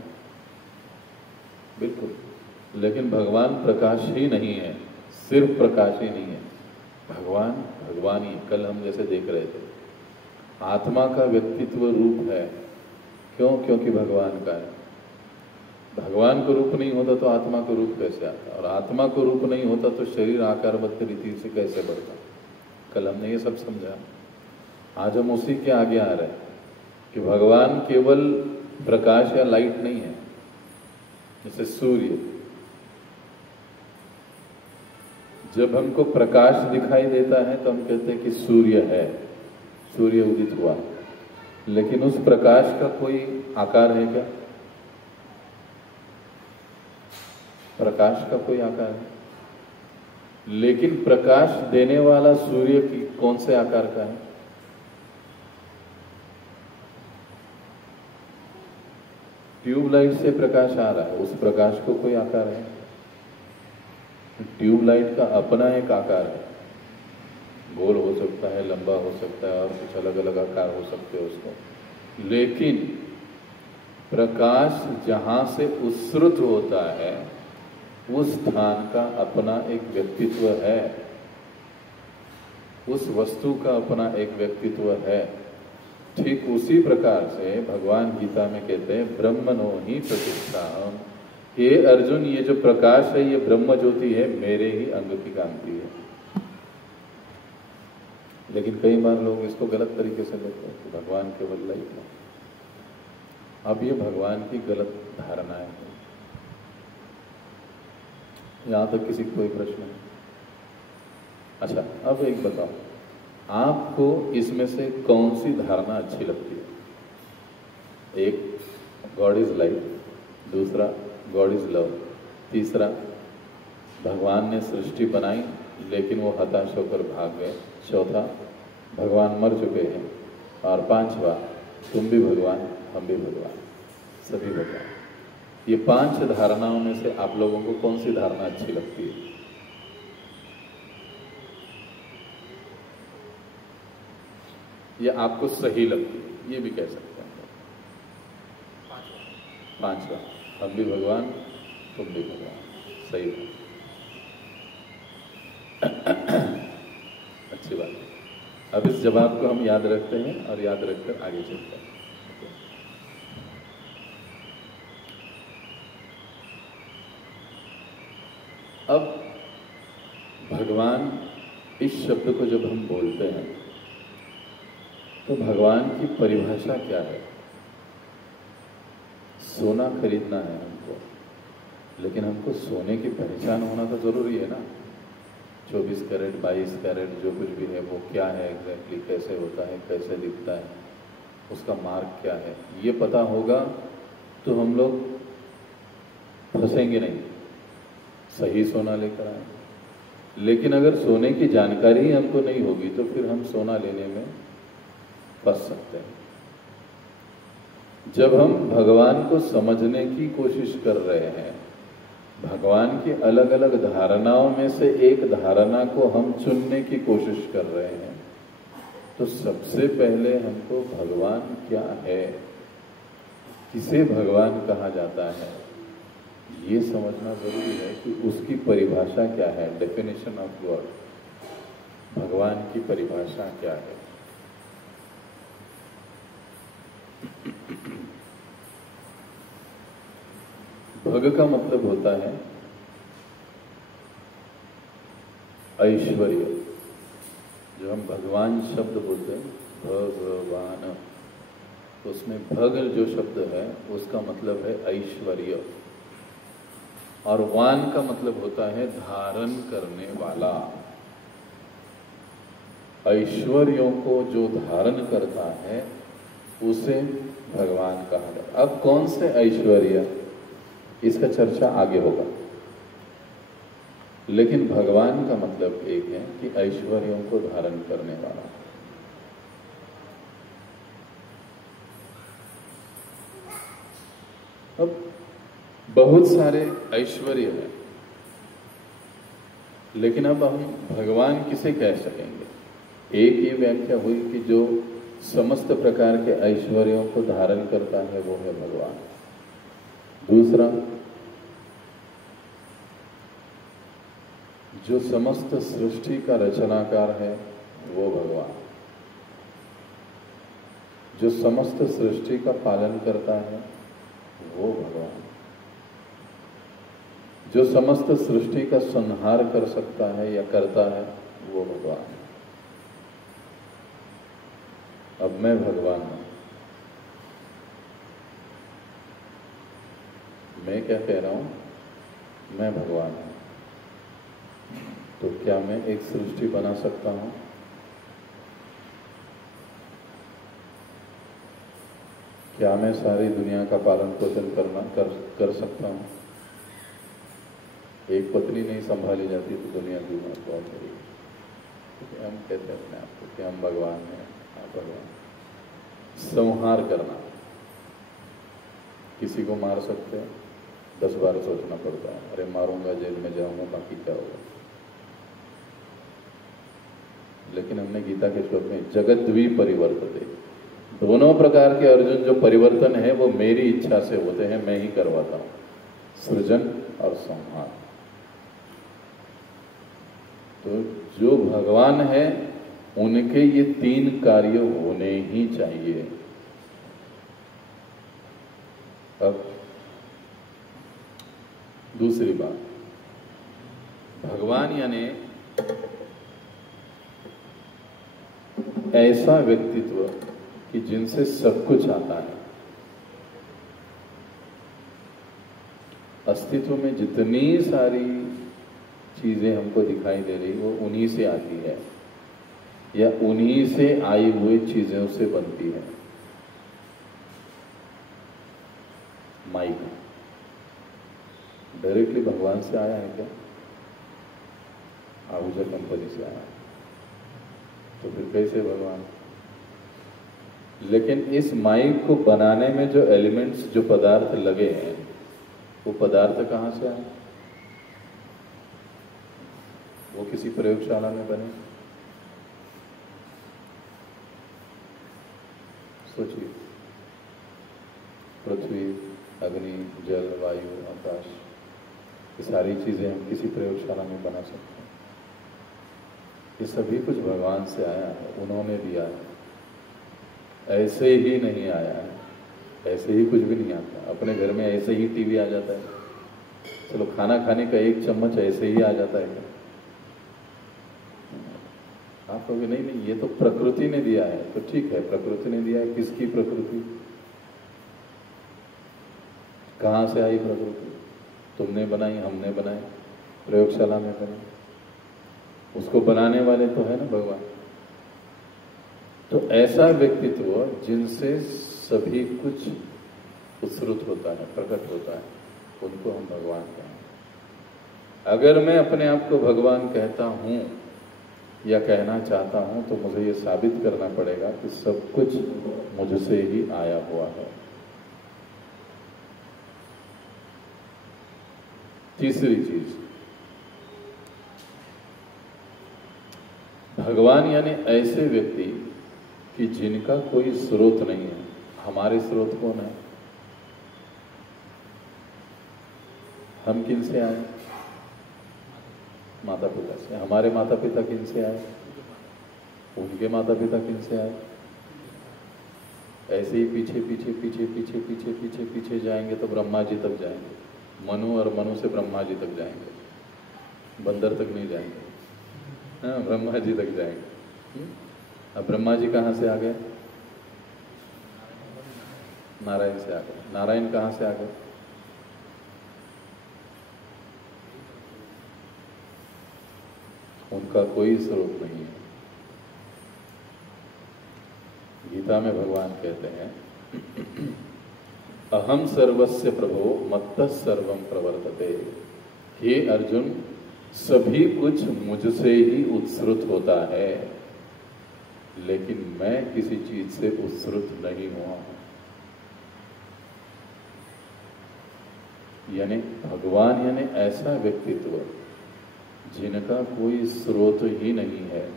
बिल्कुल। लेकिन भगवान प्रकाश ही नहीं है, सिर्फ प्रकाश ही नहीं है, भगवान भगवान ही। कल हम जैसे देख रहे थे, आत्मा का व्यक्तित्व रूप है। क्यों? क्योंकि भगवान का है। भगवान को रूप नहीं होता तो आत्मा को रूप कैसे आता, और आत्मा को रूप नहीं होता तो शरीर आकारबद्ध रीति से कैसे बढ़ता। कल हमने ये सब समझा। आज हम उसी के आगे आ रहे हैं कि भगवान केवल प्रकाश या लाइट नहीं है। जैसे सूर्य, जब हमको प्रकाश दिखाई देता है तो हम कहते हैं कि सूर्य है, सूर्य उदित हुआ। लेकिन उस प्रकाश का कोई आकार है क्या? प्रकाश का कोई आकार है, लेकिन प्रकाश देने वाला सूर्य की कौन से आकार का है? ट्यूबलाइट से प्रकाश आ रहा है, उस प्रकाश को कोई आकार है? ट्यूबलाइट का अपना एक आकार है, गोल हो सकता है, लंबा हो सकता है, और कुछ अलग अलग आकार हो सकते हैं उसको। लेकिन प्रकाश जहां से उत्सृत होता है उस स्थान का अपना एक व्यक्तित्व है, उस वस्तु का अपना एक व्यक्तित्व है। ठीक उसी प्रकार से भगवान गीता में कहते हैं ब्रह्मणो ही प्रतिष्ठा। हे अर्जुन, ये जो प्रकाश है ये ब्रह्म ज्योति है, मेरे ही अंग की कांति है। लेकिन कई बार लोग इसको गलत तरीके से लेते हैं कि भगवान केवल लाइफ है। अब ये भगवान की गलत धारणाएं हैं। यहां तक किसी को कोई प्रश्न है? अच्छा, अब एक बताओ, आपको इसमें से कौन सी धारणा अच्छी लगती है? एक, गॉड इज लाइफ। दूसरा, गॉड इज लव। तीसरा, भगवान ने सृष्टि बनाई लेकिन वो हताश होकर भाग गए। चौथा, भगवान मर चुके हैं। और पांचवा, तुम भी भगवान, हम भी भगवान, सभी भगवान। ये 5 धारणाओं में से आप लोगों को कौन सी धारणा अच्छी लगती है? ये आपको सही लगती है, ये भी कह सकते हैं। पांचवा, हम भी भगवान, तुम भी भगवान, सही बात। अच्छी बात है। अब इस जवाब को हम याद रखते हैं और याद रखकर आगे चलते हैं। अब भगवान इस शब्द को जब हम बोलते हैं तो भगवान की परिभाषा क्या है? सोना खरीदना है हमको, लेकिन हमको सोने की पहचान होना तो जरूरी है ना। 24 कैरेट, 22 कैरेट जो कुछ भी है वो क्या है एग्जैक्टली, कैसे होता है, कैसे दिखता है, उसका मार्क क्या है, ये पता होगा तो हम लोग फंसेंगे नहीं, सही सोना लेकर आए। लेकिन अगर सोने की जानकारी ही हमको नहीं होगी तो फिर हम सोना लेने में फंस सकते हैं। जब हम भगवान को समझने की कोशिश कर रहे हैं, भगवान की अलग अलग धारणाओं में से एक धारणा को हम चुनने की कोशिश कर रहे हैं, तो सबसे पहले हमको भगवान क्या है, किसे भगवान कहा जाता है, ये समझना जरूरी है कि उसकी परिभाषा क्या है। डेफिनेशन ऑफ गॉड, भगवान की परिभाषा क्या है। भग का मतलब होता है ऐश्वर्य। जो हम भगवान शब्द बोलते हैं, भगवान, उसमें भग जो शब्द है उसका मतलब है ऐश्वर्य, और वान का मतलब होता है धारण करने वाला। ऐश्वर्यों को जो धारण करता है उसे भगवान कहा जाता है। अब कौन से ऐश्वर्य, इसका चर्चा आगे होगा, लेकिन भगवान का मतलब एक है कि ऐश्वर्यों को धारण करने वाला। अब बहुत सारे ऐश्वर्य हैं, लेकिन अब हम भगवान किसे कह सकेंगे? एक ही व्याख्या हुई कि जो समस्त प्रकार के ऐश्वर्यों को धारण करता है वो है भगवान। दूसरा, जो समस्त सृष्टि का रचनाकार है वो भगवान। जो समस्त सृष्टि का पालन करता है वो भगवान। जो समस्त सृष्टि का संहार कर सकता है या करता है वो भगवान। अब मैं भगवान हूं, मैं क्या कह रहा हूं? मैं भगवान हूं। तो क्या मैं एक सृष्टि बना सकता हूं? क्या मैं सारी दुनिया का पालन पोषण कर सकता हूं? एक पत्नी नहीं संभाली जाती तो दुनिया की बात बहुत बड़ी है। तो हम कहते हैं अपने आप को कि हम भगवान हैं। भगवान संहार करना, किसी को मार सकते हैं, 10 बार सोचना पड़ता है, अरे मारूंगा, जेल में जाऊंगा, बाकी क्या होगा। लेकिन हमने गीता के श्लोक में जगत द्वि परिवर्तते, दोनों प्रकार के अर्जुन जो परिवर्तन है वो मेरी इच्छा से होते हैं, मैं ही करवाता हूं, सृजन और संहार। तो जो भगवान है उनके ये 3 कार्य होने ही चाहिए। अब दूसरी बात, भगवान यानी ऐसा व्यक्तित्व कि जिनसे सब कुछ आता है। अस्तित्व में जितनी सारी चीजें हमको दिखाई दे रही वो उन्हीं से आती है या उन्हीं से आई हुई चीजों से बनती है। माइक डायरेक्टली भगवान से आया है क्या? आहूजा कंपनी से आया, तो फिर कैसे भगवान? लेकिन इस माइक को बनाने में जो एलिमेंट्स, जो पदार्थ लगे हैं, वो पदार्थ कहां से आए? वो किसी प्रयोगशाला में बने? सोचिए, पृथ्वी, अग्नि, जल, वायु, आकाश, ये सारी चीजें हम किसी प्रयोगशाला में बना सकते हैं। ये सभी कुछ भगवान से आया है, उन्होंने दिया है। ऐसे ही नहीं आया है, ऐसे ही कुछ भी नहीं आता। अपने घर में ऐसे ही टीवी आ जाता है, चलो खाना खाने का एक चम्मच ऐसे ही आ जाता है। आप कहोगे नहीं नहीं, ये तो प्रकृति ने दिया है। तो ठीक है, प्रकृति ने दिया है। किसकी प्रकृति? कहां से आई प्रकृति? तुमने बनाई, हमने बनाई, प्रयोगशाला में बनाई। उसको बनाने वाले तो है ना भगवान। तो ऐसा व्यक्तित्व जिनसे सभी कुछ उत्सृत होता है, प्रकट होता है, उनको हम भगवान कहें। अगर मैं अपने आप को भगवान कहता हूं या कहना चाहता हूं तो मुझे ये साबित करना पड़ेगा कि सब कुछ मुझसे ही आया हुआ है। तीसरी चीज, भगवान यानी ऐसे व्यक्ति कि जिनका कोई स्रोत नहीं है। हमारे स्रोत कौन है? हम किन से आए? माता पिता से। हमारे माता पिता किन से आए? उनके माता पिता किन से आए? ऐसे ही पीछे पीछे पीछे पीछे पीछे पीछे पीछे जाएंगे तो ब्रह्मा जी तक जाएंगे। मनु और मनु से ब्रह्मा जी तक जाएंगे, बंदर तक नहीं जाएंगे। हाँ, ब्रह्मा जी तक जाएंगे। अब ब्रह्मा जी कहाँ से आ गए? नारायण से आ गए। नारायण कहाँ से आ गए? उनका कोई स्वरूप नहीं है। गीता में भगवान कहते हैं, अहम सर्वस्य प्रभो मत्तः सर्वम प्रवर्तते। हे अर्जुन, सभी कुछ मुझसे ही उत्सृत होता है, लेकिन मैं किसी चीज से उत्सृत नहीं हुआ हूं। यानी भगवान यानी ऐसा व्यक्तित्व जिनका कोई स्रोत ही नहीं है।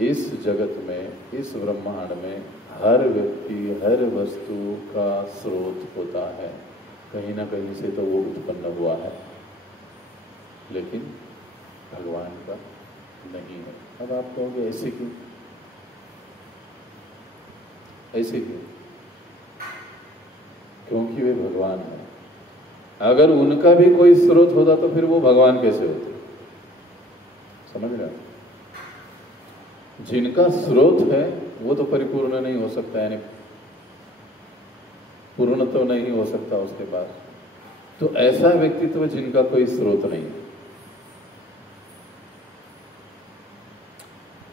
इस जगत में, इस ब्रह्मांड में हर व्यक्ति, हर वस्तु का स्रोत होता है। कहीं ना कहीं से तो वो उत्पन्न हुआ है, लेकिन भगवान का नहीं है। अब आप कहोगे ऐसे क्यों? ऐसे क्यों? क्योंकि वे भगवान है। अगर उनका भी कोई स्रोत होता तो फिर वो भगवान कैसे होते? समझ रहे हैं? जिनका स्रोत है वो तो परिपूर्ण नहीं हो सकता, यानी पूर्ण तो नहीं हो सकता उसके पास। तो ऐसा व्यक्तित्व जिनका कोई स्रोत नहीं।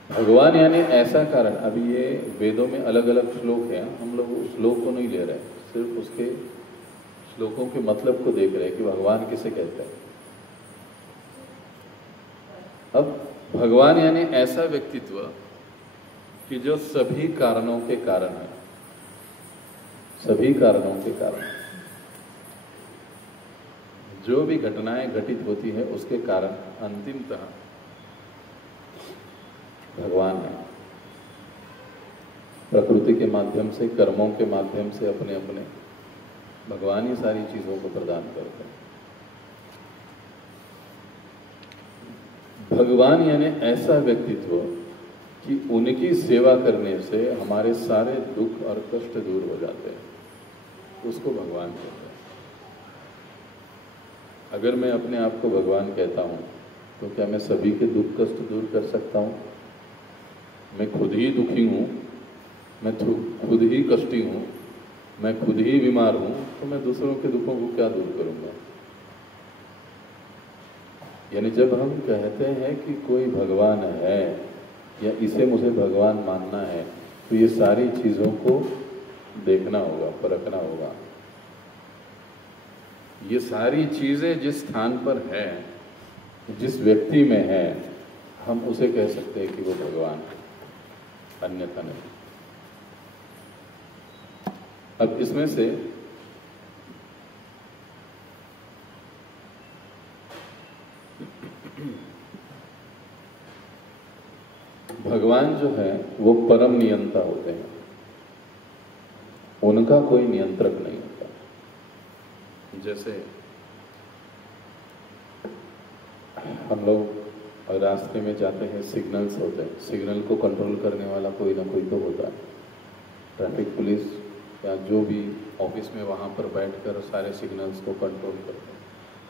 भगवान यानी ऐसा कारण। अभी ये वेदों में अलग अलग श्लोक हैं, हम लोग उस श्लोक को नहीं ले रहे, सिर्फ उसके श्लोकों के मतलब को देख रहे हैं कि भगवान किसे कहते हैं। अब भगवान यानी ऐसा व्यक्तित्व कि जो सभी कारणों के कारण है। सभी कारणों के कारण जो भी घटनाएं घटित होती है उसके कारण अंतिमतः भगवान है। प्रकृति के माध्यम से, कर्मों के माध्यम से अपने अपने भगवान ही सारी चीजों को प्रदान करते हैं। भगवान यानी ऐसा व्यक्तित्व कि उनकी सेवा करने से हमारे सारे दुख और कष्ट दूर हो जाते हैं। उसको भगवान कहते हैं। अगर मैं अपने आप को भगवान कहता हूं तो क्या मैं सभी के दुख कष्ट दूर कर सकता हूं? मैं खुद ही दुखी हूँ, मैं खुद ही कष्टी हूँ, मैं खुद ही बीमार हूँ, तो मैं दूसरों के दुखों को क्या दूर करूँगा? यानी जब हम कहते हैं कि कोई भगवान है या इसे मुझे भगवान मानना है, तो ये सारी चीज़ों को देखना होगा, परखना होगा। ये सारी चीज़ें जिस स्थान पर है, जिस व्यक्ति में है, हम उसे कह सकते हैं कि वो भगवान है, अन्यथा नहीं। अब इसमें से भगवान जो है वो परम नियंता होते हैं, उनका कोई नियंत्रक नहीं होता। जैसे हम लोग रास्ते में जाते हैं, सिग्नल्स होते हैं, सिग्नल को कंट्रोल करने वाला कोई ना कोई तो होता है, ट्रैफिक पुलिस या जो भी ऑफिस में वहाँ पर बैठकर सारे सिग्नल्स को कंट्रोल करते हैं।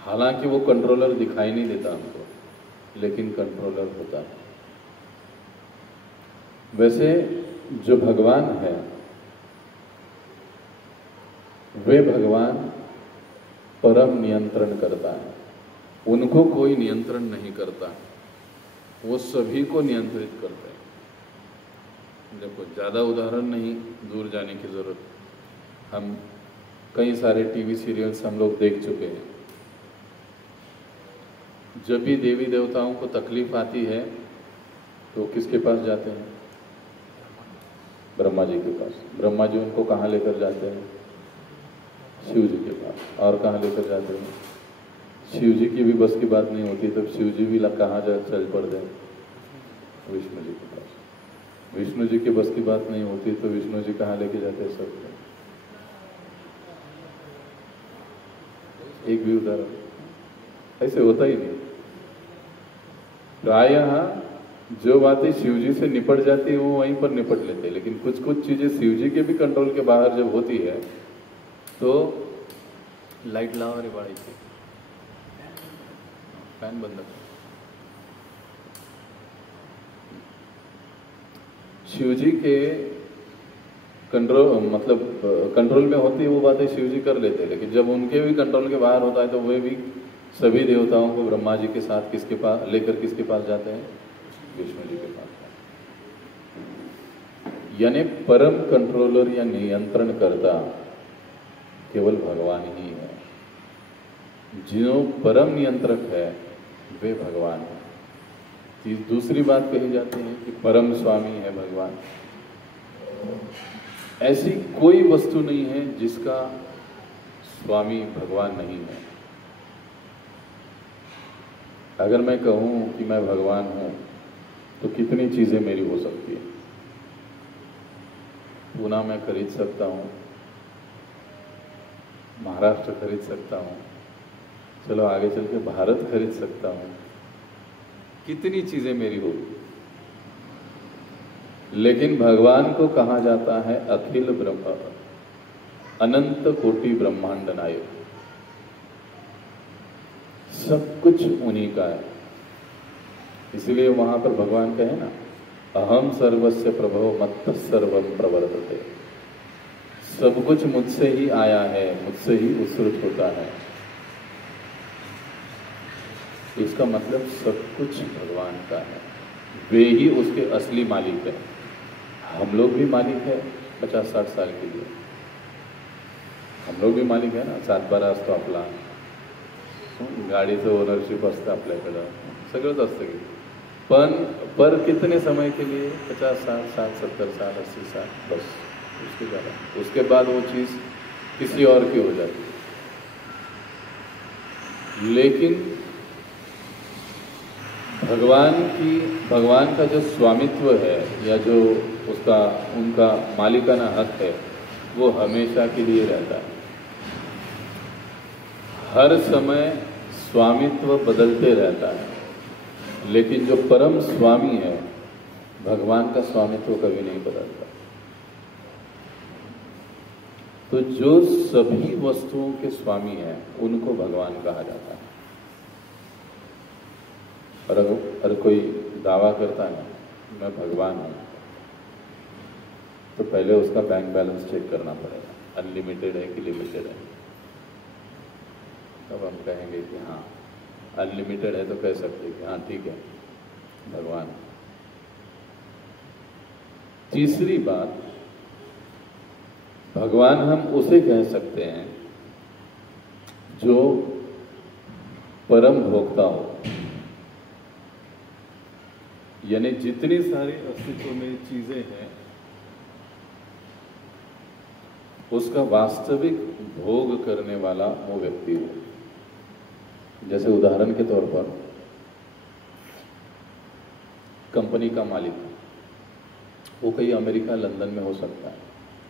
हालांकि वो कंट्रोलर दिखाई नहीं देता हमको, लेकिन कंट्रोलर होता है। वैसे जो भगवान है, वे भगवान परम नियंत्रण करता है, उनको कोई नियंत्रण नहीं करता, वो सभी को नियंत्रित करते हैं। देखो, ज़्यादा उदाहरण नहीं, दूर जाने की जरूरत। हम कई सारे टीवी सीरियल्स हम लोग देख चुके हैं। जब भी देवी देवताओं को तकलीफ आती है तो किसके पास जाते हैं? ब्रह्मा जी के पास। ब्रह्मा जी उनको कहाँ लेकर जाते हैं? शिव जी के पास। और कहाँ लेकर जाते हैं? शिव जी की भी बस की बात नहीं होती तो शिव जी भी कहाँ चल पड़ते हैं? विष्णु जी के पास। विष्णु जी की बस की बात नहीं होती तो विष्णु जी कहाँ लेके जाते हैं? सबको। एक भी उदाहरण ऐसे होता ही नहीं। प्रायः जो बातें शिव जी से निपट जाती है वो वहीं पर निपट लेते हैं, लेकिन कुछ कुछ चीजें शिव जी के भी कंट्रोल के बाहर जब होती है तो लाइट लाओ, अरे बड़ी थी, फैन बंद कर। शिव जी के कंट्रोल में होती है वो बातें शिव जी कर लेते हैं, लेकिन जब उनके भी कंट्रोल के बाहर होता है तो वे भी सभी देवताओं को ब्रह्मा जी के साथ किसके पास लेकर किसके पास जाते हैं? विष्णु जी के पास। यानी परम कंट्रोलर या नियंत्रण करता केवल भगवान ही है। जो परम नियंत्रक है वे भगवान है। दूसरी बात कही जाती है कि परम स्वामी है भगवान। ऐसी कोई वस्तु नहीं है जिसका स्वामी भगवान नहीं है। अगर मैं कहूं कि मैं भगवान हूं तो कितनी चीजें मेरी हो सकती है। पूना मैं खरीद सकता हूं, महाराष्ट्र खरीद सकता हूं, चलो आगे चल के भारत खरीद सकता हूं, कितनी चीजें मेरी होगी। लेकिन भगवान को कहा जाता है अखिल ब्रह्म, अनंत कोटि ब्रह्मांड नायक। सब कुछ उन्हीं का है। इसलिए वहां पर भगवान कहे ना, अहम सर्वस्य प्रभो मत्तः सर्वं प्रवर्तते। सब कुछ मुझसे ही आया है, मुझसे ही उत्सृत होता है। इसका मतलब सब कुछ भगवान का है, वे ही उसके असली मालिक है। हम लोग भी मालिक है 50-60 साल के लिए, हम लोग भी मालिक है ना। 7-12 असतो आपला, गाडीचं ओनरशिप असतं आपल्याकडं, सगळंच असतं की, पण पर कितने समय के लिए? 50-60 साल, 70 साल, 80 साल, बस। उसके बाद वो चीज किसी और की हो जाती है। लेकिन भगवान का जो स्वामित्व है या जो उनका मालिकाना हक है, वो हमेशा के लिए रहता है। हर समय स्वामित्व बदलते रहता है, लेकिन जो परम स्वामी है, भगवान का स्वामित्व कभी नहीं बदलता। तो जो सभी वस्तुओं के स्वामी हैं, उनको भगवान कहा जाता है। और अगर कोई दावा करता है मैं भगवान हूं, तो पहले उसका बैंक बैलेंस चेक करना पड़ेगा, अनलिमिटेड है कि लिमिटेड है। तब हम कहेंगे कि हाँ अनलिमिटेड है, तो कह सकते हैं कि हाँ ठीक है भगवान। तीसरी बात, भगवान हम उसे कह सकते हैं जो परम भोक्ता हो, यानी जितनी सारी अस्तित्व में चीजें हैं उसका वास्तविक भोग करने वाला वो व्यक्ति हो। जैसे उदाहरण के तौर पर कंपनी का मालिक, वो कहीं अमेरिका लंदन में हो सकता है,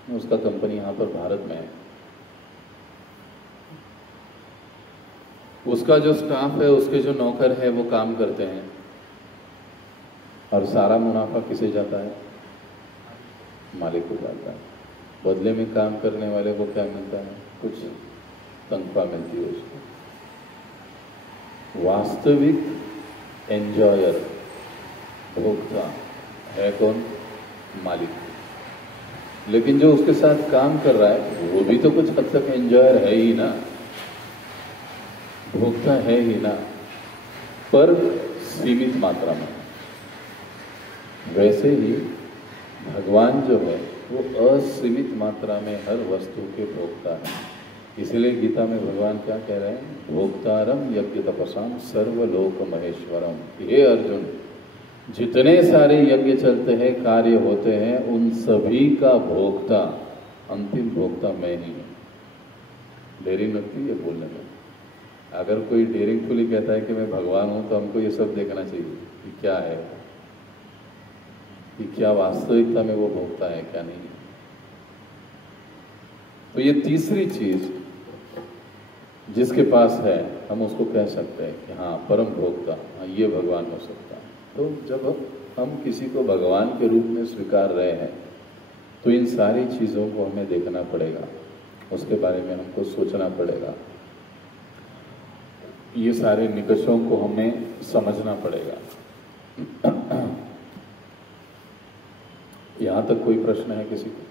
उसका कंपनी यहां पर भारत में है। उसका जो स्टाफ है, उसके जो नौकर है वो काम करते हैं और सारा मुनाफा किसे जाता है? मालिक को जाता है। बदले में काम करने वाले को क्या मिलता है? कुछ तनख्वाह मिलती है उसको। वास्तविक एंजॉयर, भोक्ता है कौन? मालिक। लेकिन जो उसके साथ काम कर रहा है वो भी तो कुछ हद तक एंजॉयर है ही ना, भोक्ता है ही ना, पर सीमित मात्रा में। वैसे ही भगवान जो है वो असीमित मात्रा में हर वस्तु के भोक्ता है। इसलिए गीता में भगवान क्या कह रहे हैं? भोक्तारम यज्ञ तपसाम सर्वलोक महेश्वरम। हे अर्जुन, जितने सारे यज्ञ चलते हैं, कार्य होते हैं, उन सभी का भोक्ता, अंतिम भोक्ता मैं ही हूं। डेयरिंग लगती है बोलने में। अगर कोई डेयरिंगफुली कहता है कि मैं भगवान हूं, तो हमको ये सब देखना चाहिए कि क्या है, कि क्या वास्तविकता में वो भोगता है, क्या नहीं। तो ये तीसरी चीज जिसके पास है, हम उसको कह सकते हैं कि हाँ परम भोक्ता, हाँ ये भगवान हो सकता है। तो जब हम किसी को भगवान के रूप में स्वीकार रहे हैं, तो इन सारी चीजों को हमें देखना पड़ेगा, उसके बारे में हमको सोचना पड़ेगा, ये सारे निकषों को हमें समझना पड़ेगा। यहां तक कोई प्रश्न है किसी को?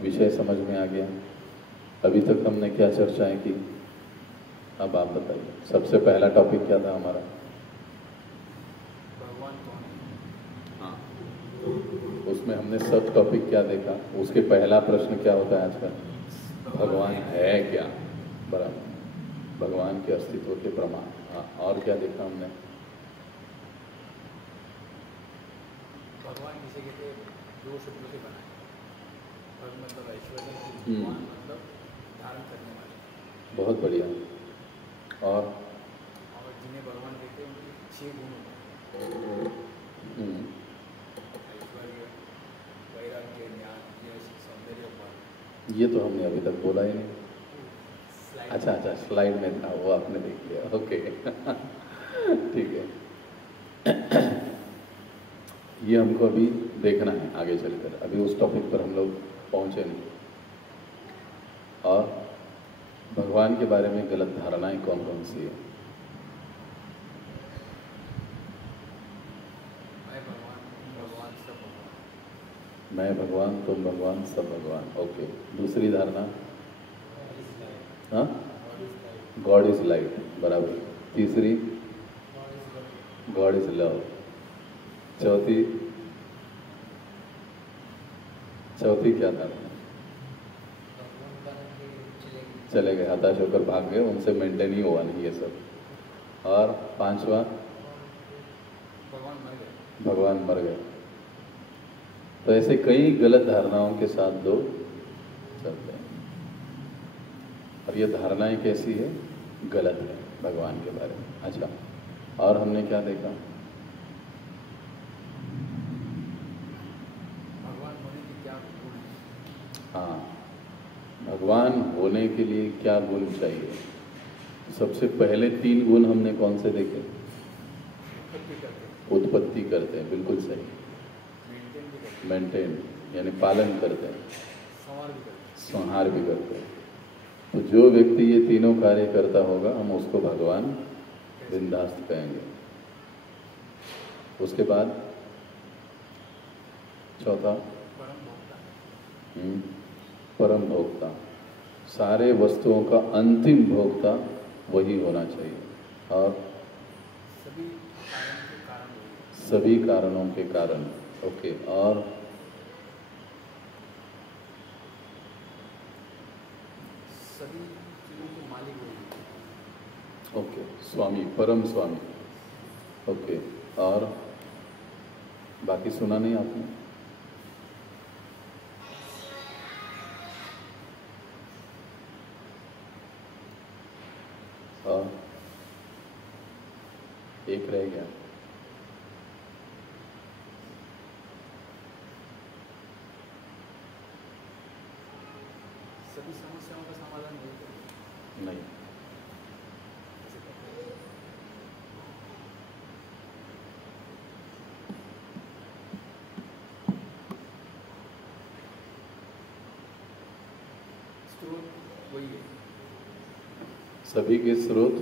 विषय समझ में आ गया? अभी तक हमने क्या चर्चाएं की? अब आप बताइए, सबसे पहला टॉपिक क्या था हमारा? भगवान कौन है? हाँ, उसमें हमने सब टॉपिक क्या देखा? उसके पहला प्रश्न क्या होता है आज का? भगवान है क्या? बराबर, भगवान के अस्तित्व के प्रमाण। हाँ, और क्या देखा हमने? भगवान जिसे कहते हैं दो शब्दों से बना है। भग मतलब ऐश्वर्य, भगवान मतलब धारण करने वाले। बहुत बढ़िया। और जिन्हें भगवान कहते हैं उनके 6 गुण होते हैं। ऐश्वर्य, वैराग्य, ज्ञान, यश, सौंदर्य, बल। ये तो हमने अभी तक बोला ही नहीं। अच्छा, स्लाइड में था, वो आपने देख लिया। ओके ठीक है। ये हमको अभी देखना है आगे चलकर, अभी उस टॉपिक पर हम लोग पहुंचे नहीं। और भगवान के बारे में गलत धारणाएं कौन कौन सी है? मैं भगवान, तुम भगवान, सब भगवान। ओके, दूसरी धारणा? हाँ, गॉड इज लाइट, बराबर। तीसरी? God is love. चौथी क्या था? चले गए, हताश होकर भाग गए, उनसे मेंटेन ही हुआ नहीं ये सब। और पांचवा? भगवान मर गए। तो ऐसे कई गलत धारणाओं के साथ लोग चलते हैं, और ये धारणाएं कैसी है? गलत है भगवान के बारे में। अच्छा, और हमने क्या देखा? हाँ, भगवान होने के लिए क्या गुण चाहिए? सबसे पहले 3 गुण हमने कौन से देखे? उत्पत्ति करते हैं, बिल्कुल सही। मेंटेन यानी पालन करते हैं, संहार भी करते हैं। तो जो व्यक्ति ये तीनों कार्य करता होगा, हम उसको भगवान बिंदास्त कहेंगे। उसके बाद चौथा परम भोक्ता। परम भोक्ता। सारे वस्तुओं का अंतिम भोक्ता वही होना चाहिए। और सभी कारणों के कारण। ओके। और सभी चीज़ों के मालिक वही। ओके। स्वामी, परम स्वामी। ओके। और बाकी सुना नहीं आपने? और एक रह गया। सभी समस्याओं का समाधान नहीं करेगा। नहीं। स्रोत वही है। सभी के स्रोत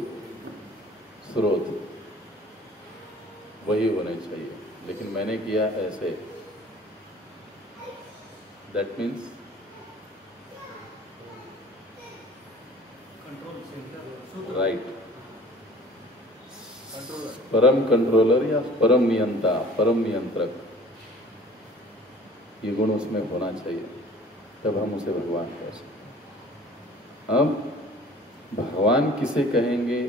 वही होने चाहिए, लेकिन मैंने किया ऐसे। That means right. परम कंट्रोलर या परम नियंता, परम नियंत्रक, ये गुण उसमें होना चाहिए, तब हम उसे भगवान कह सकते हैं। अब भगवान किसे कहेंगे,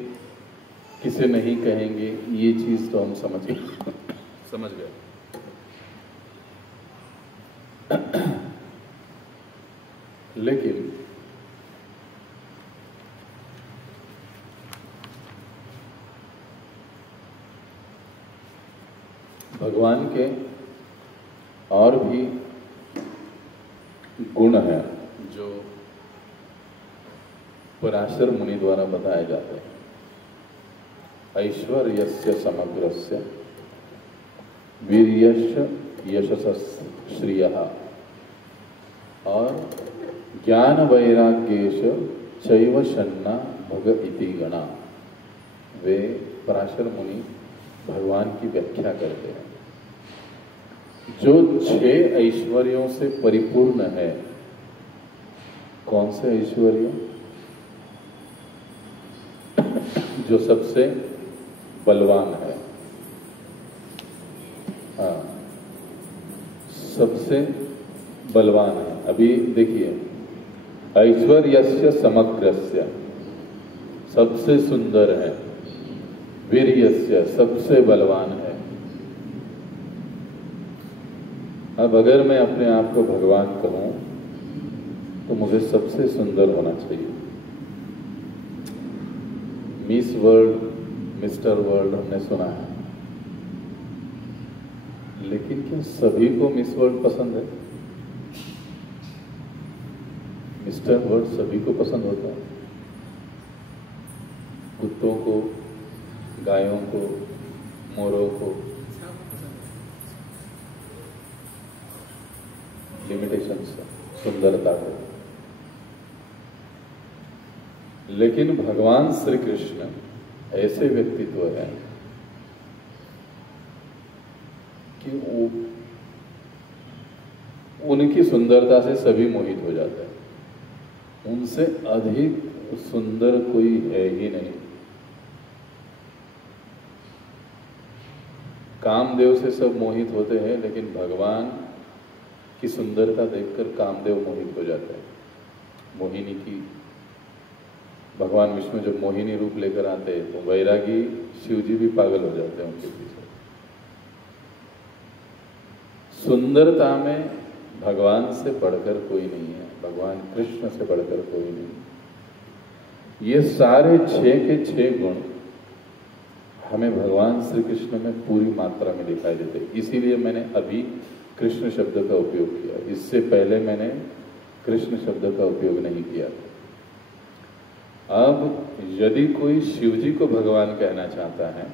किसे नहीं कहेंगे, ये चीज तो हम समझ गए। लेकिन भगवान के और भी गुण हैं जो पराशर मुनि द्वारा बताए जाते हैं। ऐश्वर्यस्य समग्रस्य वीर्यस्य यशसस् श्रियः और ज्ञान वैराग्येश चैव शन्ना भग इति गणा। वे पराशर मुनि भगवान की व्याख्या करते हैं। जो 6 ऐश्वर्यों से परिपूर्ण है। कौन से ऐश्वर्य? जो सबसे बलवान है। हाँ, सबसे बलवान है। अभी देखिए, ऐश्वर्यस्य समग्रस्य, सबसे सुंदर है। वीर्यस्य, सबसे बलवान है। अब अगर मैं अपने आप को भगवान कहूं तो मुझे सबसे सुंदर होना चाहिए। मिस वर्ल्ड, मिस्टर वर्ल्ड हमने सुना है, लेकिन क्या सभी को मिस वर्ल्ड पसंद है? मिस्टर वर्ल्ड सभी को पसंद होता है? कुत्तों को, गायों को, मोरों को लिमिटेशंस है सुंदरता को। लेकिन भगवान श्री कृष्ण ऐसे व्यक्तित्व हैं कि उनकी सुंदरता से सभी मोहित हो जाते हैं। उनसे अधिक सुंदर कोई है ही नहीं। कामदेव से सब मोहित होते हैं, लेकिन भगवान की सुंदरता देखकर कामदेव मोहित हो जाते हैं। मोहिनी की, भगवान विष्णु जब मोहिनी रूप लेकर आते हैं तो वैरागी शिव जी भी पागल हो जाते हैं उनके पीछे। सुंदरता में भगवान से बढ़कर कोई नहीं है, भगवान कृष्ण से बढ़कर कोई नहीं। ये सारे 6 के 6 गुण हमें भगवान श्री कृष्ण में पूरी मात्रा में दिखाई देते। इसीलिए मैंने अभी कृष्ण शब्द का उपयोग किया, इससे पहले मैंने कृष्ण शब्द का उपयोग नहीं किया। अब यदि कोई शिव जी को भगवान कहना चाहता है,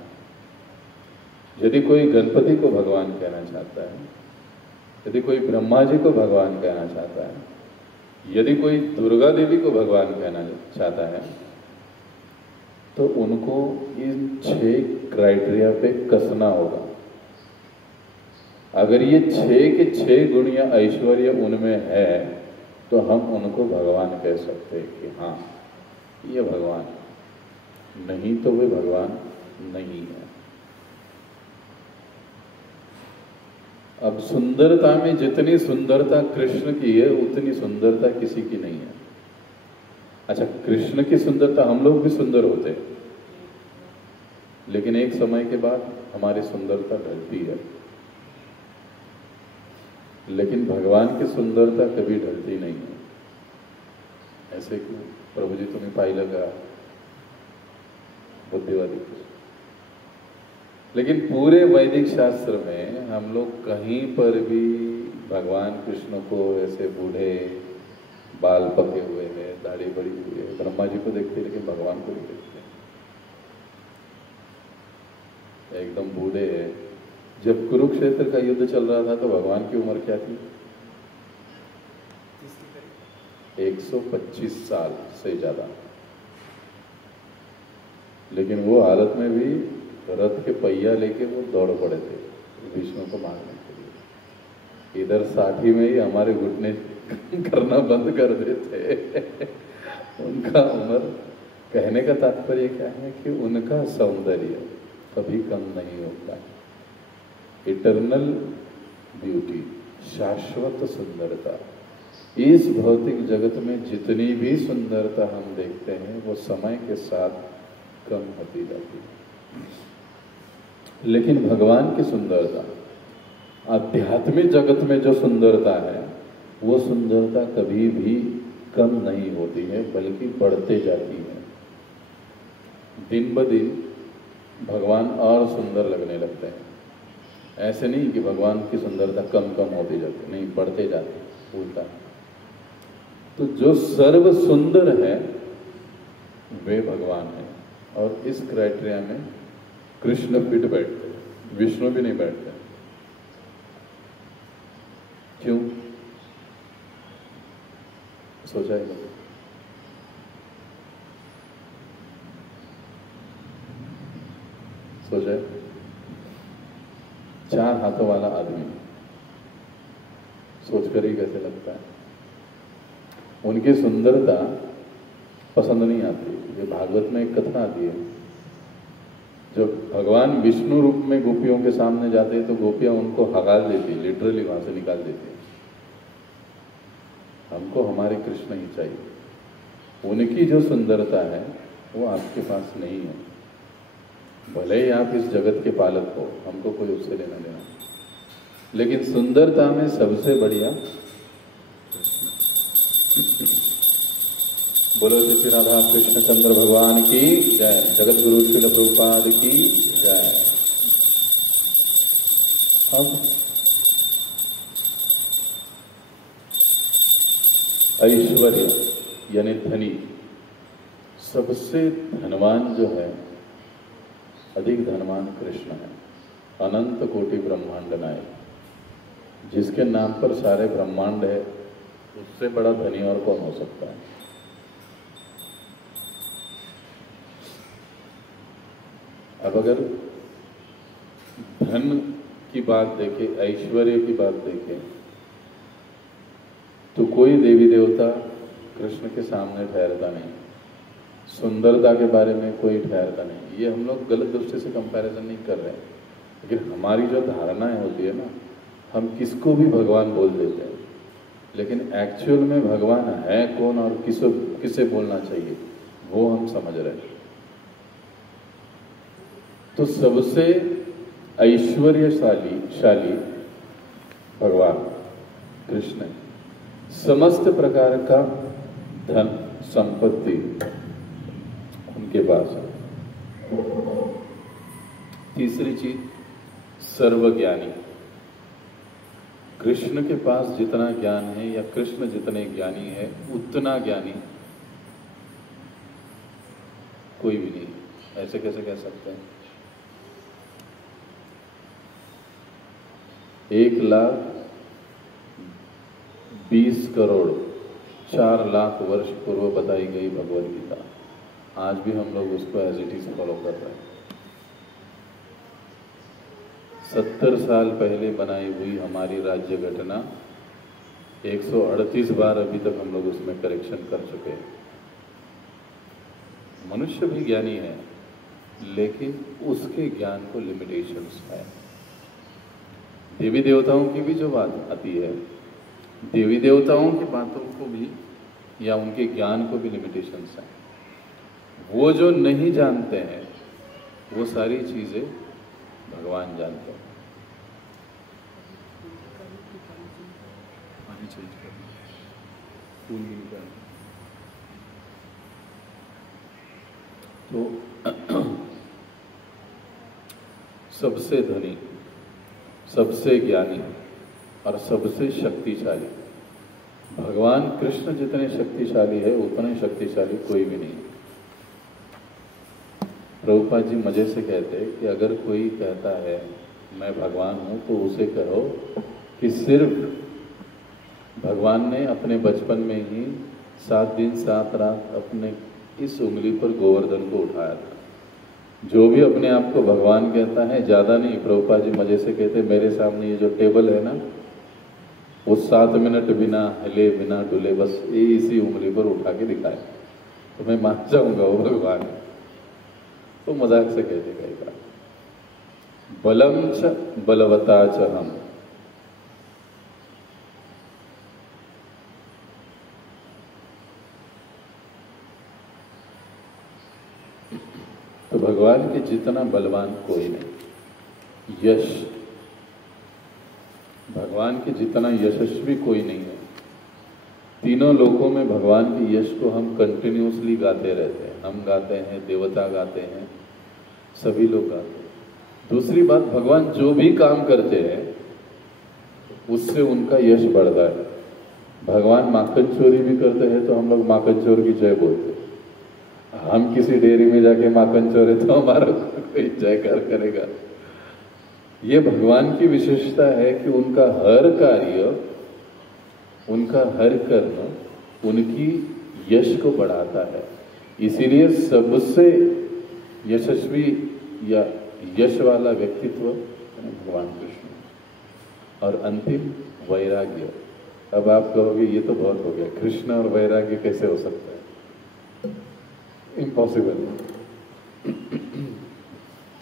यदि कोई गणपति को भगवान कहना चाहता है, यदि कोई ब्रह्मा जी को भगवान कहना चाहता है, यदि कोई दुर्गा देवी को भगवान कहना चाहता है, तो उनको इन 6 क्राइटेरिया पे कसना होगा। अगर ये 6 के 6 गुण या ऐश्वर्य उनमें है तो हम उनको भगवान कह सकते हैं कि हाँ ये भगवान, नहीं तो वे भगवान नहीं है। अब सुंदरता में जितनी सुंदरता कृष्ण की है उतनी सुंदरता किसी की नहीं है। अच्छा, कृष्ण की सुंदरता, हम लोग भी सुंदर होते हैं, लेकिन एक समय के बाद हमारी सुंदरता ढलती है, लेकिन भगवान की सुंदरता कभी ढलती नहीं है। ऐसे क्यों प्रभु जी, तुम्हें पाई लगा बुद्धिवादी। लेकिन पूरे वैदिक शास्त्र में हम लोग कहीं पर भी भगवान कृष्ण को ऐसे बूढ़े, बाल पके हुए हैं, दाढ़ी बड़ी हुई है, ब्रह्मा जी को देखते हैं लेकिन भगवान को नहीं देखते, एकदम बूढ़े हैं। जब कुरुक्षेत्र का युद्ध चल रहा था तो भगवान की उम्र क्या थी? 125 साल से ज्यादा। लेकिन वो हालत में भी रथ के पहिया लेके वो दौड़ पड़े थे विष्णु को मारने के लिए। इधर 60 में ही हमारे घुटने करना बंद कर देते। उनका उम्र, कहने का तात्पर्य क्या है कि उनका सौंदर्य कभी कम नहीं होता। इटर्नल ब्यूटी, शाश्वत सुंदरता। इस भौतिक जगत में जितनी भी सुंदरता हम देखते हैं वो समय के साथ कम होती जाती है, लेकिन भगवान की सुंदरता, आध्यात्मिक जगत में जो सुंदरता है वो सुंदरता कभी भी कम नहीं होती है, बल्कि बढ़ते जाती है। दिन ब दिन भगवान और सुंदर लगने लगते हैं। ऐसे नहीं कि भगवान की सुंदरता कम कम होती जाती, नहीं, बढ़ते जाते, उल्टा। तो जो सर्व सुंदर है वे भगवान है, और इस क्राइटेरिया में कृष्ण फिट बैठते हैं, विष्णु भी नहीं बैठते। क्यों? सोचा है? सोचा है? 4 हाथों वाला आदमी, सोचकर ही कैसे लगता है? उनकी सुंदरता पसंद नहीं आती। ये भागवत में एक कथा आती है, जब भगवान विष्णु रूप में गोपियों के सामने जाते हैं तो गोपियां उनको हगाल देती, लिटरली वहां से निकाल देती है। हमको हमारे कृष्ण ही चाहिए। उनकी जो सुंदरता है वो आपके पास नहीं है। भले ही आप इस जगत के पालक हो, हमको कोई उससे लेना देना, लेकिन सुंदरता में सबसे बढ़िया बोलो श्री राधा कृष्ण चंद्र भगवान की जय। जगत गुरु श्रील प्रभुपाद की जय। अब ऐश्वर्य यानी धनी, सबसे धनवान जो है, अधिक धनवान कृष्ण है। अनंत कोटि ब्रह्मांड नायक, जिसके नाम पर सारे ब्रह्मांड है, उससे बड़ा धनी और कौन हो सकता है? अब अगर धन की बात देखें, ऐश्वर्य की बात देखें, तो कोई देवी देवता कृष्ण के सामने ठहरता नहीं। सुंदरता के बारे में कोई ठहरता नहीं। ये हम लोग गलत दृष्टि से कंपैरिजन नहीं कर रहे हैं, लेकिन हमारी जो धारणाएं होती है ना, हम किसको भी भगवान बोल देते हैं, लेकिन एक्चुअल में भगवान है कौन और किसे बोलना चाहिए वो हम समझ रहे हैं। तो सबसे ऐश्वर्यशाली भगवान कृष्ण है। समस्त प्रकार का धन संपत्ति उनके पास है। तीसरी चीज, सर्वज्ञानी। कृष्ण के पास जितना ज्ञान है या कृष्ण जितने ज्ञानी है उतना ज्ञानी कोई भी नहीं। ऐसे कैसे कह सकते हैं? 1,20,04,00,000 वर्ष पूर्व बताई गई भगवद गीता, आज भी हम लोग उसको एज इट इज फॉलो कर रहे हैं। 70 साल पहले बनाई हुई हमारी राज्य घटना 138 बार अभी तक हम लोग उसमें करेक्शन कर चुके हैं। मनुष्य भी ज्ञानी है, लेकिन उसके ज्ञान को लिमिटेशंस है। देवी देवताओं की भी जो बात आती है, देवी देवताओं की बातों को भी या उनके ज्ञान को भी लिमिटेशंस हैं। वो जो नहीं जानते हैं वो सारी चीजें भगवान जानते हैं। पानी चेंज करना, फूल निकालना। तो सबसे धनी, सबसे ज्ञानी और सबसे शक्तिशाली भगवान कृष्ण जितने शक्तिशाली है उतने शक्तिशाली कोई भी नहीं। प्रभुपाद जी मजे से कहते हैं कि अगर कोई कहता है मैं भगवान हूं तो उसे कहो कि सिर्फ भगवान ने अपने बचपन में ही 7 दिन 7 रात अपने इस उंगली पर गोवर्धन को उठाया था। जो भी अपने आप को भगवान कहता है, ज्यादा नहीं। प्रभुपाद जी मजे से कहते मेरे सामने ये जो टेबल है ना, वो 7 मिनट बिना हिले बिना डुले बस इसी उंगली पर उठा के दिखाए तो मैं मान जाऊंगा वो भगवान है। तो मजाक से कहते कई बार बलम च बलवता च हम। तो भगवान के जितना बलवान कोई नहीं, यश भगवान के जितना यशस्वी कोई नहीं है। तीनों लोकों में भगवान के यश को हम कंटिन्यूसली गाते रहते हैं। हम गाते हैं, देवता गाते हैं, सभी लोग गाते हैं। दूसरी बात, भगवान जो भी काम करते हैं उससे उनका यश बढ़ता है। भगवान माखन चोरी भी करते हैं तो हम लोग माखन चोर की जय बोलते हैं। हम किसी डेयरी में जाके माखन चोरे तो हमारा कोई जयकार करेगा। ये भगवान की विशेषता है कि उनका हर कार्य, उनका हर कर्म उनकी यश को बढ़ाता है। इसीलिए सबसे यशस्वी या यश वाला व्यक्तित्व भगवान कृष्ण। और अंतिम वैराग्य। अब आप कहोगे ये तो बहुत हो गया, कृष्ण और वैराग्य कैसे हो सकता है? इम्पॉसिबल।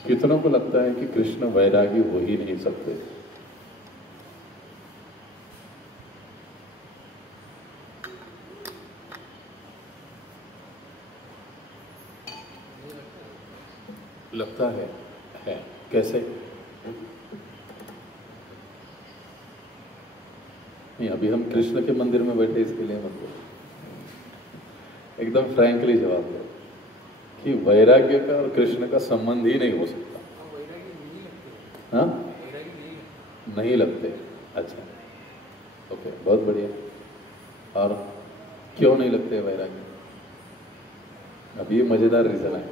कितनों को लगता है कि कृष्ण वैरागी हो ही नहीं सकते? लगता है कैसे? नहीं, अभी हम कृष्ण के मंदिर में बैठे इसके लिए मतलब एकदम फ्रैंकली जवाब दो कि वैराग्य का और कृष्ण का संबंध ही नहीं हो सकता। हाँ, नहीं लगते। अच्छा, ओके, बहुत बढ़िया। और क्यों नहीं लगते वैराग्य? अब ये मजेदार रीजन है।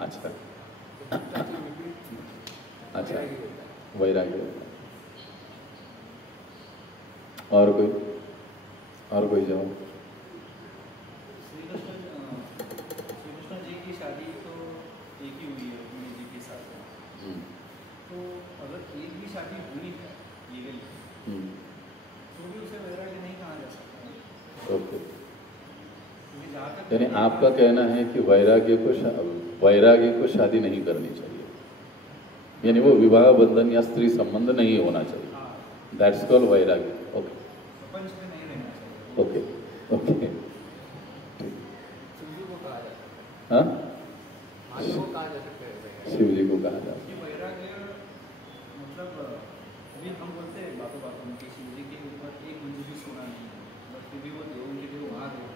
अच्छा अच्छा, वैराग्य। और कोई जवाब? श्री कृष्ण जी की शादी तो एक ही हुई है रुक्मिणी जी के साथ। तो अगर एक भी शादी हुई है लीगली तो भी उसे वैराग्य नहीं कहा जा सकता। ओके, यानी आपका कहना है कि वैराग्य को शादी नहीं करनी चाहिए, यानी वो विवाह बंधन या स्त्री संबंध नहीं होना चाहिए। दैट्स कॉल्ड वैराग्य। ओके, प्रपंच में नहीं रहना चाहिए। ओके ओके, शिव जी को कहा जाता है। हाँ, महादेव को कहा जा सकता है शिव जी को कहा जाता है। वैराग्य मतलब अभी हम बोलते हैं बातों में कि शिव जी के ऊपर एक मंजिल भी सोना नहीं है, बट फिर भी वो देव उनके देव वहाँ देव।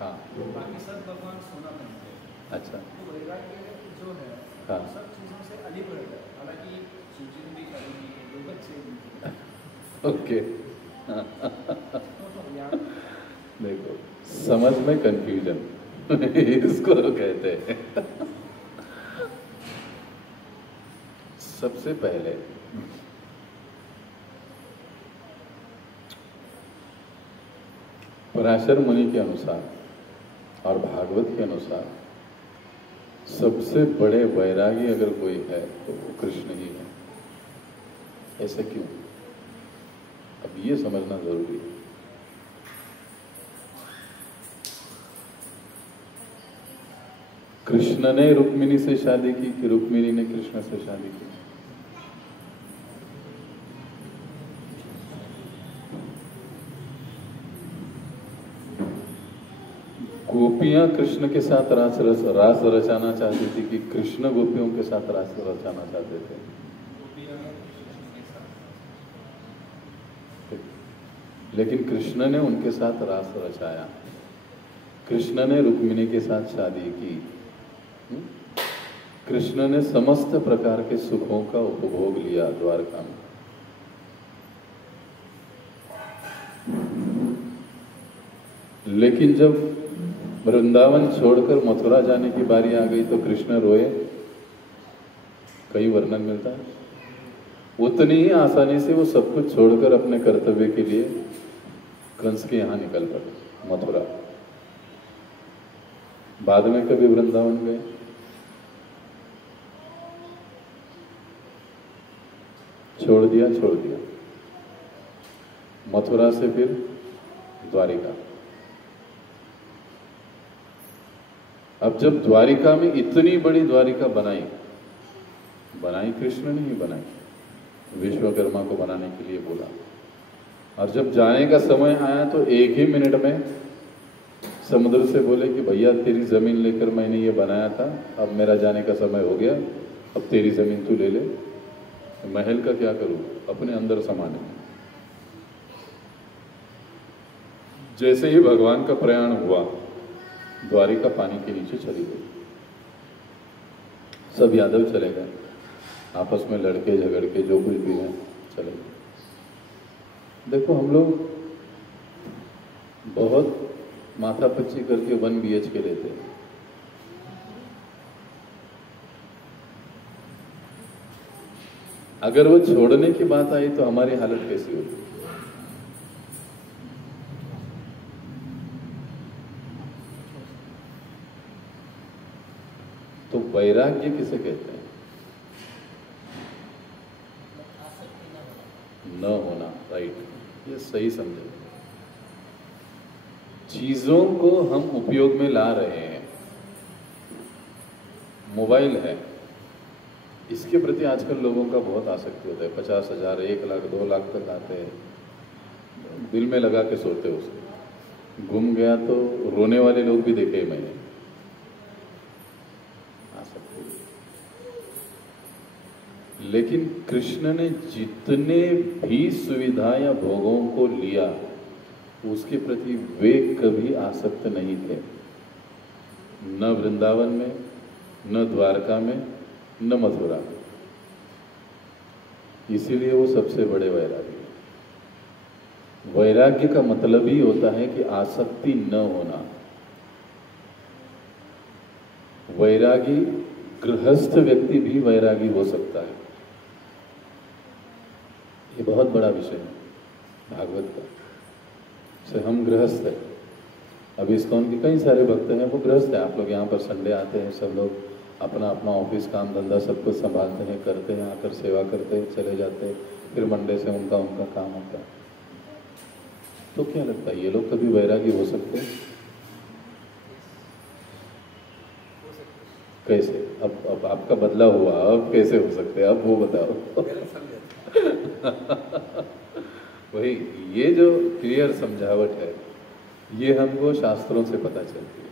हाँ, बाकी सब भगवान सोना बनते हैं। अच्छा, तो वैराग्य जो है हाँ, सब चीज़ों से अलिप्त रहता है। हालांकि शिव जी ने भी शादी की है, 2 बच्चे। ओके देखो, समझ में कंफ्यूजन इसको कहते हैं। सबसे पहले पराशर मुनि के अनुसार और भागवत के अनुसार सबसे बड़े वैरागी अगर कोई है तो वो कृष्ण ही है। ऐसा क्यों? अब ये समझना जरूरी है। कृष्ण ने रुक्मिणी से शादी की कि रुक्मिणी ने कृष्ण से शादी की? गोपियां कृष्ण के साथ रास रचाना चाहती थी कि कृष्ण गोपियों के साथ रास रचाना चाहते थे? लेकिन कृष्ण ने उनके साथ रास रचाया, कृष्ण ने रुक्मिणी के साथ शादी की, कृष्ण ने समस्त प्रकार के सुखों का उपभोग लिया द्वारका में। लेकिन जब वृंदावन छोड़कर मथुरा जाने की बारी आ गई तो कृष्ण रोए, कई वर्णन मिलता है। उतनी ही आसानी से वो सब कुछ छोड़कर अपने कर्तव्य के लिए कंस के यहां निकल पड़े मथुरा। बाद में कभी वृंदावन गए? छोड़ दिया। मथुरा से फिर द्वारिका। अब जब द्वारिका में इतनी बड़ी द्वारिका बनाई कृष्ण ने ही बनाई, विश्वकर्मा को बनाने के लिए बोला। और जब जाने का समय आया तो एक ही मिनट में समुद्र से बोले कि भैया तेरी जमीन लेकर मैंने ये बनाया था, अब मेरा जाने का समय हो गया, अब तेरी जमीन तू ले ले। महल का क्या करूं, अपने अंदर समाने। जैसे ही भगवान का प्रयाण हुआ, द्वारिका पानी के नीचे चली गई। सब यादव चले गए, आपस में लड़के झगड़ के जो कुछ भी है चले गए। देखो हम लोग बहुत माथापच्ची करके 1 BHK लेते हैं। अगर वो छोड़ने की बात आई तो हमारी हालत कैसी होगी? तो वैराग्य किसे कहते हैं? न होना, राइट, ये सही समझे। चीजों को हम उपयोग में ला रहे हैं। मोबाइल है, इसके प्रति आजकल लोगों का बहुत आसक्ति होता है। 50,000, 1 लाख, 2 लाख तक आते हैं, दिल में लगा के सोते हैं उसको। गुम गया तो रोने वाले लोग भी देखे मैंने। लेकिन कृष्ण ने जितने भी सुविधा या भोगों को लिया, उसके प्रति वे कभी आसक्त नहीं थे। न वृंदावन में, न द्वारका में, न मथुरा में। इसीलिए वो सबसे बड़े वैरागी। वैराग्य का मतलब ही होता है कि आसक्ति न होना। वैरागी, गृहस्थ व्यक्ति भी वैरागी हो सकता है। ये बहुत बड़ा विषय है भागवत का। से हम गृहस्थ हैं। अभी इस्कॉन के कई सारे भक्त हैं, वो गृहस्थ हैं। आप लोग यहाँ पर संडे आते हैं, सब लोग अपना अपना ऑफिस काम धंधा सब कुछ संभालते हैं, करते हैं, आकर सेवा करते हैं, चले जाते हैं, फिर मंडे से उनका काम होता है। तो क्या लगता है ये लोग कभी वैरागी हो सकते हैं? कैसे? अब आपका बदला हुआ, अब कैसे हो सकते हैं? अब वो बताओ। वही, ये जो क्लियर समझावट है, ये हमको शास्त्रों से पता चलती है।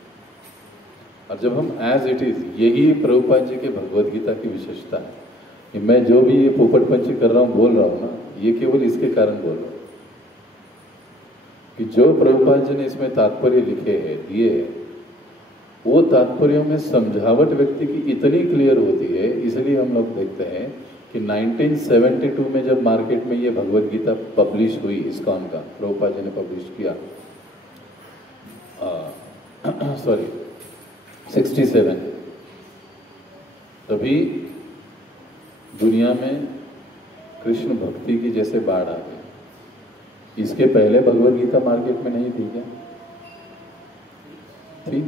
और जब हम एज इट इज, यही प्रभुपाद जी के भगवद गीता की विशेषता है कि मैं जो भी ये पोपटपंची कर रहा हूँ, बोल रहा हूँ ना, ये केवल इसके कारण बोल रहा हूँ कि जो प्रभुपाद जी ने इसमें तात्पर्य लिखे हैं, दिए हैं, वो तात्पर्यों में समझावट व्यक्ति की इतनी क्लियर होती है। इसलिए हम लोग देखते हैं कि 1972 में जब मार्केट में ये भगवद गीता पब्लिश हुई, इस्कॉन का प्रभुपाद जी ने पब्लिश किया, 67, तभी दुनिया में कृष्ण भक्ति की जैसे बाढ़ आ गई। इसके पहले भगवद गीता मार्केट में नहीं थी क्या? थी।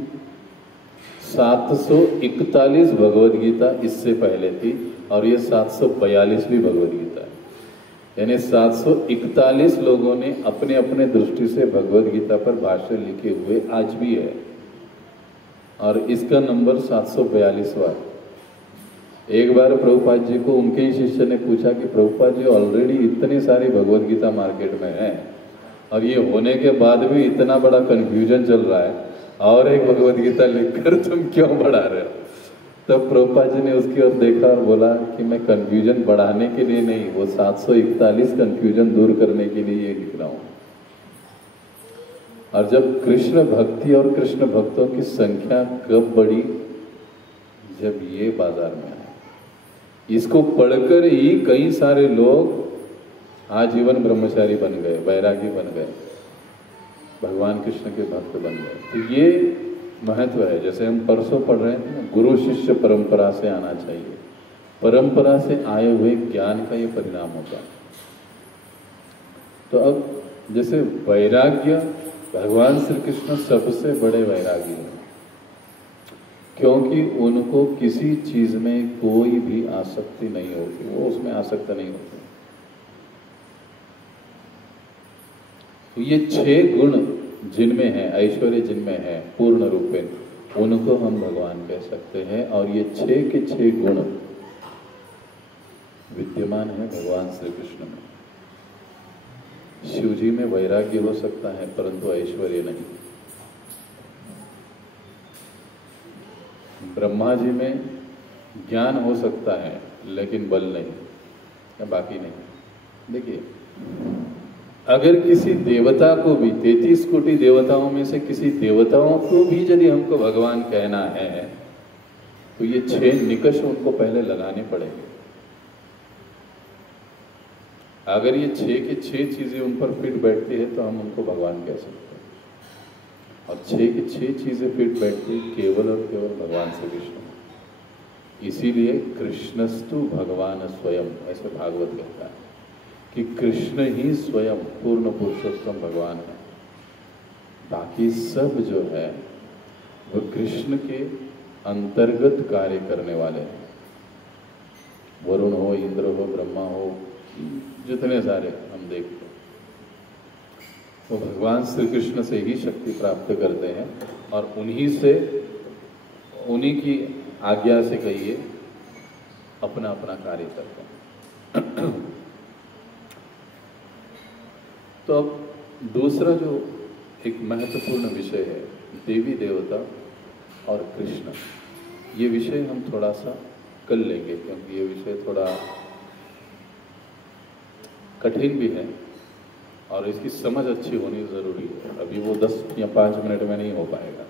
741 भगवद गीता इससे पहले थी, और ये 742वीं भगवद गीता है। यानी 741 लोगों ने अपने अपने दृष्टि से भगवद गीता पर भाष्य लिखे हुए आज भी है, और इसका नंबर 742वां। एक बार प्रभुपाद जी को उनके ही शिष्य ने पूछा कि प्रभुपाद जी ऑलरेडी इतनी सारी भगवद गीता मार्केट में है और ये होने के बाद भी इतना बड़ा कंफ्यूजन चल रहा है, और एक भगवद गीता लिखकर तुम क्यों बढ़ा रहे हो? तब प्रभुपाद जी ने उसकी ओर देखा और बोला कि मैं कंफ्यूजन बढ़ाने के लिए नहीं, वो 741 कंफ्यूजन दूर करने के लिए ये लिख रहा हूं। और जब कृष्ण भक्ति और कृष्ण भक्तों की संख्या कब बढ़ी? जब ये बाजार में आए। इसको पढ़कर ही कई सारे लोग आजीवन ब्रह्मचारी बन गए, वैरागी बन गए, भगवान कृष्ण के भक्त बन गए। तो ये महत्व है। जैसे हम परसों पढ़ रहे थे ना, गुरु शिष्य परंपरा से आना चाहिए। परंपरा से आए हुए ज्ञान का ये परिणाम होता है। तो अब जैसे वैराग्य, भगवान श्री कृष्ण सबसे बड़े वैरागी हैं, क्योंकि उनको किसी चीज में कोई भी आसक्ति नहीं होती, वो उसमें आसक्त नहीं होते। तो ये 6 गुण जिनमें है, ऐश्वर्य जिनमें है पूर्ण रूपेण, उनको हम भगवान कह सकते हैं। और ये 6 के 6 गुण विद्यमान है भगवान श्री कृष्ण में। शिव जी में वैराग्य हो सकता है परंतु ऐश्वर्य नहीं। ब्रह्मा जी में ज्ञान हो सकता है लेकिन बल नहीं, या बाकी नहीं। देखिए, अगर किसी देवता को भी, 33 कोटि देवताओं में से किसी देवताओं को भी यदि हमको भगवान कहना है तो ये 6 निकष उनको पहले लगाने पड़ेंगे। अगर ये 6 के 6 चीजें उन पर फिट बैठती है तो हम उनको भगवान कह सकते हैं। और 6 की 6 चीजें फिट बैठती केवल और केवल भगवान श्री कृष्ण। इसीलिए कृष्णस्तु भगवान स्वयं, ऐसे भागवत कहता है कि कृष्ण ही स्वयं पूर्ण पुरुषोत्तम भगवान है। बाकी सब जो है वो कृष्ण के अंतर्गत कार्य करने वाले हैं। वरुण हो, इंद्र हो, ब्रह्मा हो, जितने सारे हम देखते हैं वो भगवान श्री कृष्ण से ही शक्ति प्राप्त करते हैं और उन्हीं से, उन्हीं की आज्ञा से कहिए अपना अपना कार्य करते हैं। तो अब दूसरा जो एक महत्वपूर्ण विषय है, देवी देवता और कृष्ण, ये विषय हम थोड़ा सा कल लेंगे क्योंकि ये विषय थोड़ा कठिन भी है और इसकी समझ अच्छी होनी जरूरी है। अभी वो 10 या 5 मिनट में नहीं हो पाएगा,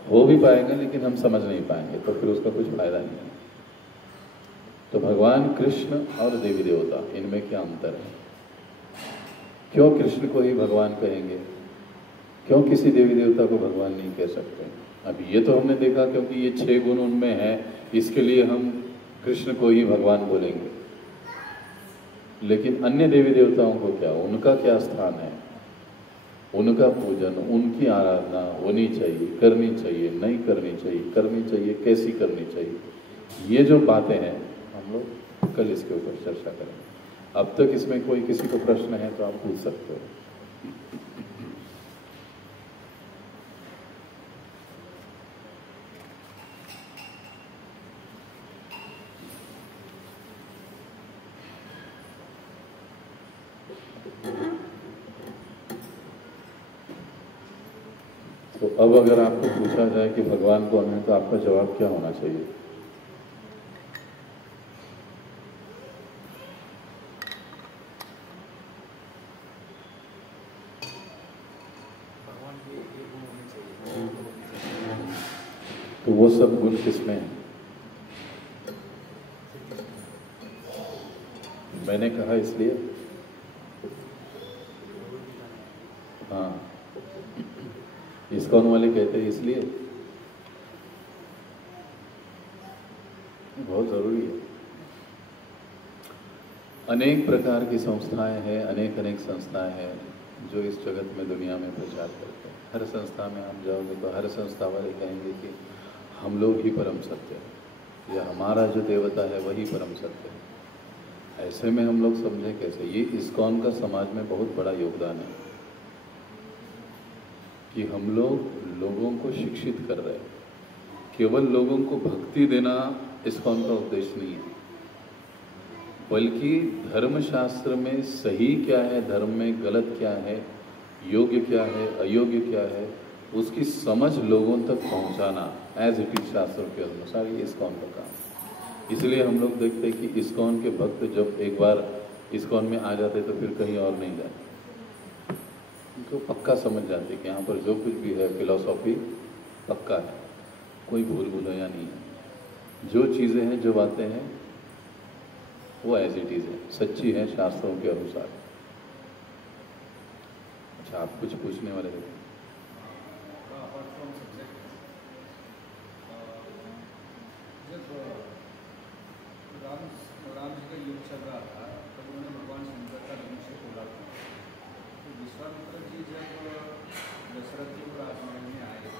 हो भी पाएगा लेकिन हम समझ नहीं पाएंगे तो फिर उसका कुछ फायदा नहीं है। तो भगवान कृष्ण और देवी देवता, इनमें क्या अंतर है? क्यों कृष्ण को ही भगवान कहेंगे, क्यों किसी देवी देवता को भगवान नहीं कह सकते? अभी ये तो हमने देखा क्योंकि ये 6 गुण उनमें है, इसके लिए हम कृष्ण को ही भगवान बोलेंगे। लेकिन अन्य देवी देवताओं को क्या, उनका क्या स्थान है? उनका पूजन, उनकी आराधना होनी चाहिए, करनी चाहिए, नहीं करनी चाहिए, करनी चाहिए, कैसी करनी चाहिए, ये जो बातें हैं हम लोग कल इसके ऊपर चर्चा करेंगे। अब तक इसमें कोई किसी को प्रश्न है तो आप पूछ सकते हो। तो अब अगर आपको पूछा जाए कि भगवान कौन है तो आपका जवाब क्या होना चाहिए? तो वो सब गुण किसमें है? मैंने कहा इसलिए, हाँ, इस्कॉन वाले कहते हैं इसलिए, बहुत जरूरी है। अनेक प्रकार की संस्थाएं हैं, अनेक संस्थाएं हैं जो इस जगत में, दुनिया में प्रचार करते हैं। हर संस्था में आप जाओगे तो हर संस्था वाले कहेंगे कि हम लोग ही परम सत्य है, या हमारा जो देवता है वही परम सत्य है। ऐसे में हम लोग समझें कैसे? ये इस्कॉन का समाज में बहुत बड़ा योगदान है कि हम लोग लोगों को शिक्षित कर रहे हैं। केवल लोगों को भक्ति देना इस्कॉन का उद्देश्य नहीं है, बल्कि धर्मशास्त्र में सही क्या है, धर्म में गलत क्या है, योग्य क्या है, अयोग्य क्या है, उसकी समझ लोगों तक पहुंचाना एज इट इज शास्त्रों के अनुसार, ये इस्कॉन का काम। इसलिए हम लोग देखते हैं कि इस्कॉन के भक्त जब एक बार इस्कॉन में आ जाते तो फिर कहीं और नहीं जाते। उनको पक्का समझ जाते कि यहाँ पर जो कुछ भी है फिलॉसफी पक्का है, कोई भूल भुलैया नहीं है। जो चीज़ें हैं, जो बातें हैं, वो एज इट इज है, सच्ची है शास्त्रों के अनुसार। अच्छा, आप कुछ पूछने वाले थे? राम जी का युग चल रहा था तब उन्होंने भगवान शंकर का धनुष्य तोड़ा था। तो विश्वामित्र जी जब दशरथ जी और राजमहल में आए,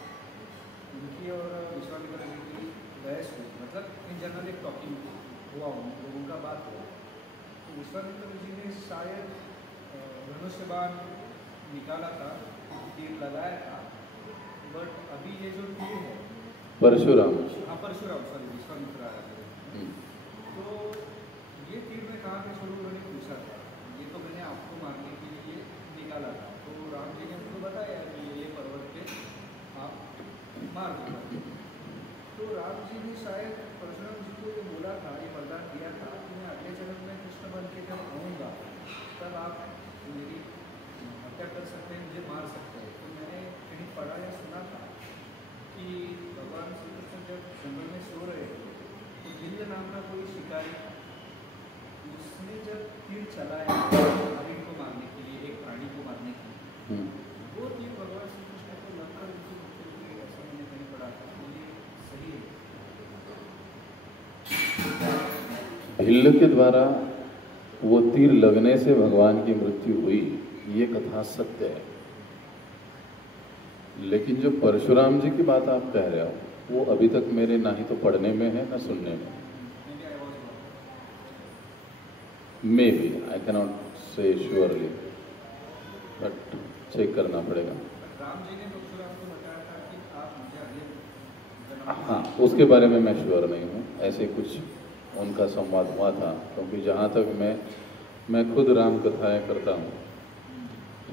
उनकी और विश्वामित्र जी की बहस हुई, मतलब इन जनरल एक टॉकिंग हुआ, उन लोगों का बात हुआ। तो विश्वामित्र जी ने शायद धनुष्य बाण निकाला था, तीर लगाया था, बट अभी ये जो तीर है परशुराम, हाँ परशुराम, सॉरी विश्वामित्र आया। तो ये तीर में कहाँ पे शुरू उन्होंने पूछा था, ये तो मैंने आपको मारने के लिए निकाला था। तो राम जी ने उनको बताया कि ये पर्वत पे आप मार दो। तो राम जी ने शायद परशुराम जी को ये बोला था, ये वरदान दिया था कि मैं अगले जन्म में कृष्ण बन के जब आऊँगा तब आप मेरी हत्या कर सकते हैं, मुझे मार सकते हैं। तो मैंने कहीं पढ़ा या सुना था कि भगवान श्री कृष्ण जब जंगल में सो रहे थे तो गिल्ल नाम का कोई शिकारी, उसने जब तीर चलाया हरिण को मारने के लिए, एक प्राणी को मारने के लिए, वो तीर भगवान श्री कृष्ण को लगकर उनकी मृत्यु हुई, ऐसा मैंने कहीं पढ़ा था। तो ये सही है? भिल्ल के द्वारा वो तीर लगने से भगवान की मृत्यु हुई, ये कथा सत्य है। लेकिन जो परशुराम जी की बात आप कह रहे हो, वो अभी तक मेरे ना ही तो पढ़ने में है ना सुनने में। Maybe, I cannot say surely, but check करना पड़ेगा। राम जी ने परशुराम को बताया था कि आप मुझे अगले, हाँ, उसके बारे में मैं श्योर नहीं हूँ। ऐसे कुछ उनका संवाद हुआ था, क्योंकि जहाँ तक मैं खुद राम कथाएँ करता हूँ,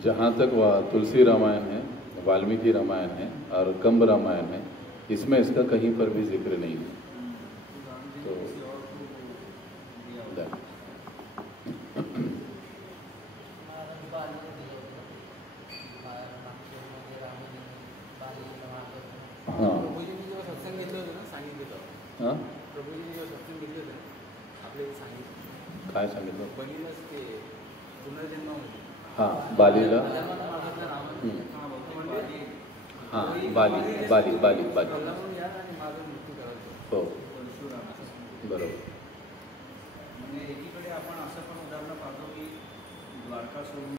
जहाँ तक वह तुलसी रामायण है, वाल्मीकि रामायण है और कंब रामायण है, इसमें इसका कहीं पर भी जिक्र नहीं है। तो हाँ, सत्संग घेतलं होतं ना, सांगितलं हाँ, प्रभूजी जेव्हा सत्संग घेतलं होतं आपल्याला सांगितलं काय सांगितलं? पहिलंच ते पुनर्जन्मामध्ये हाँ, बालीला, हाँ, बाली हो, बरोबर. म्हणजे एकीकडे आपण असं पण उदाहरण पाहतो की द्वारका सोडून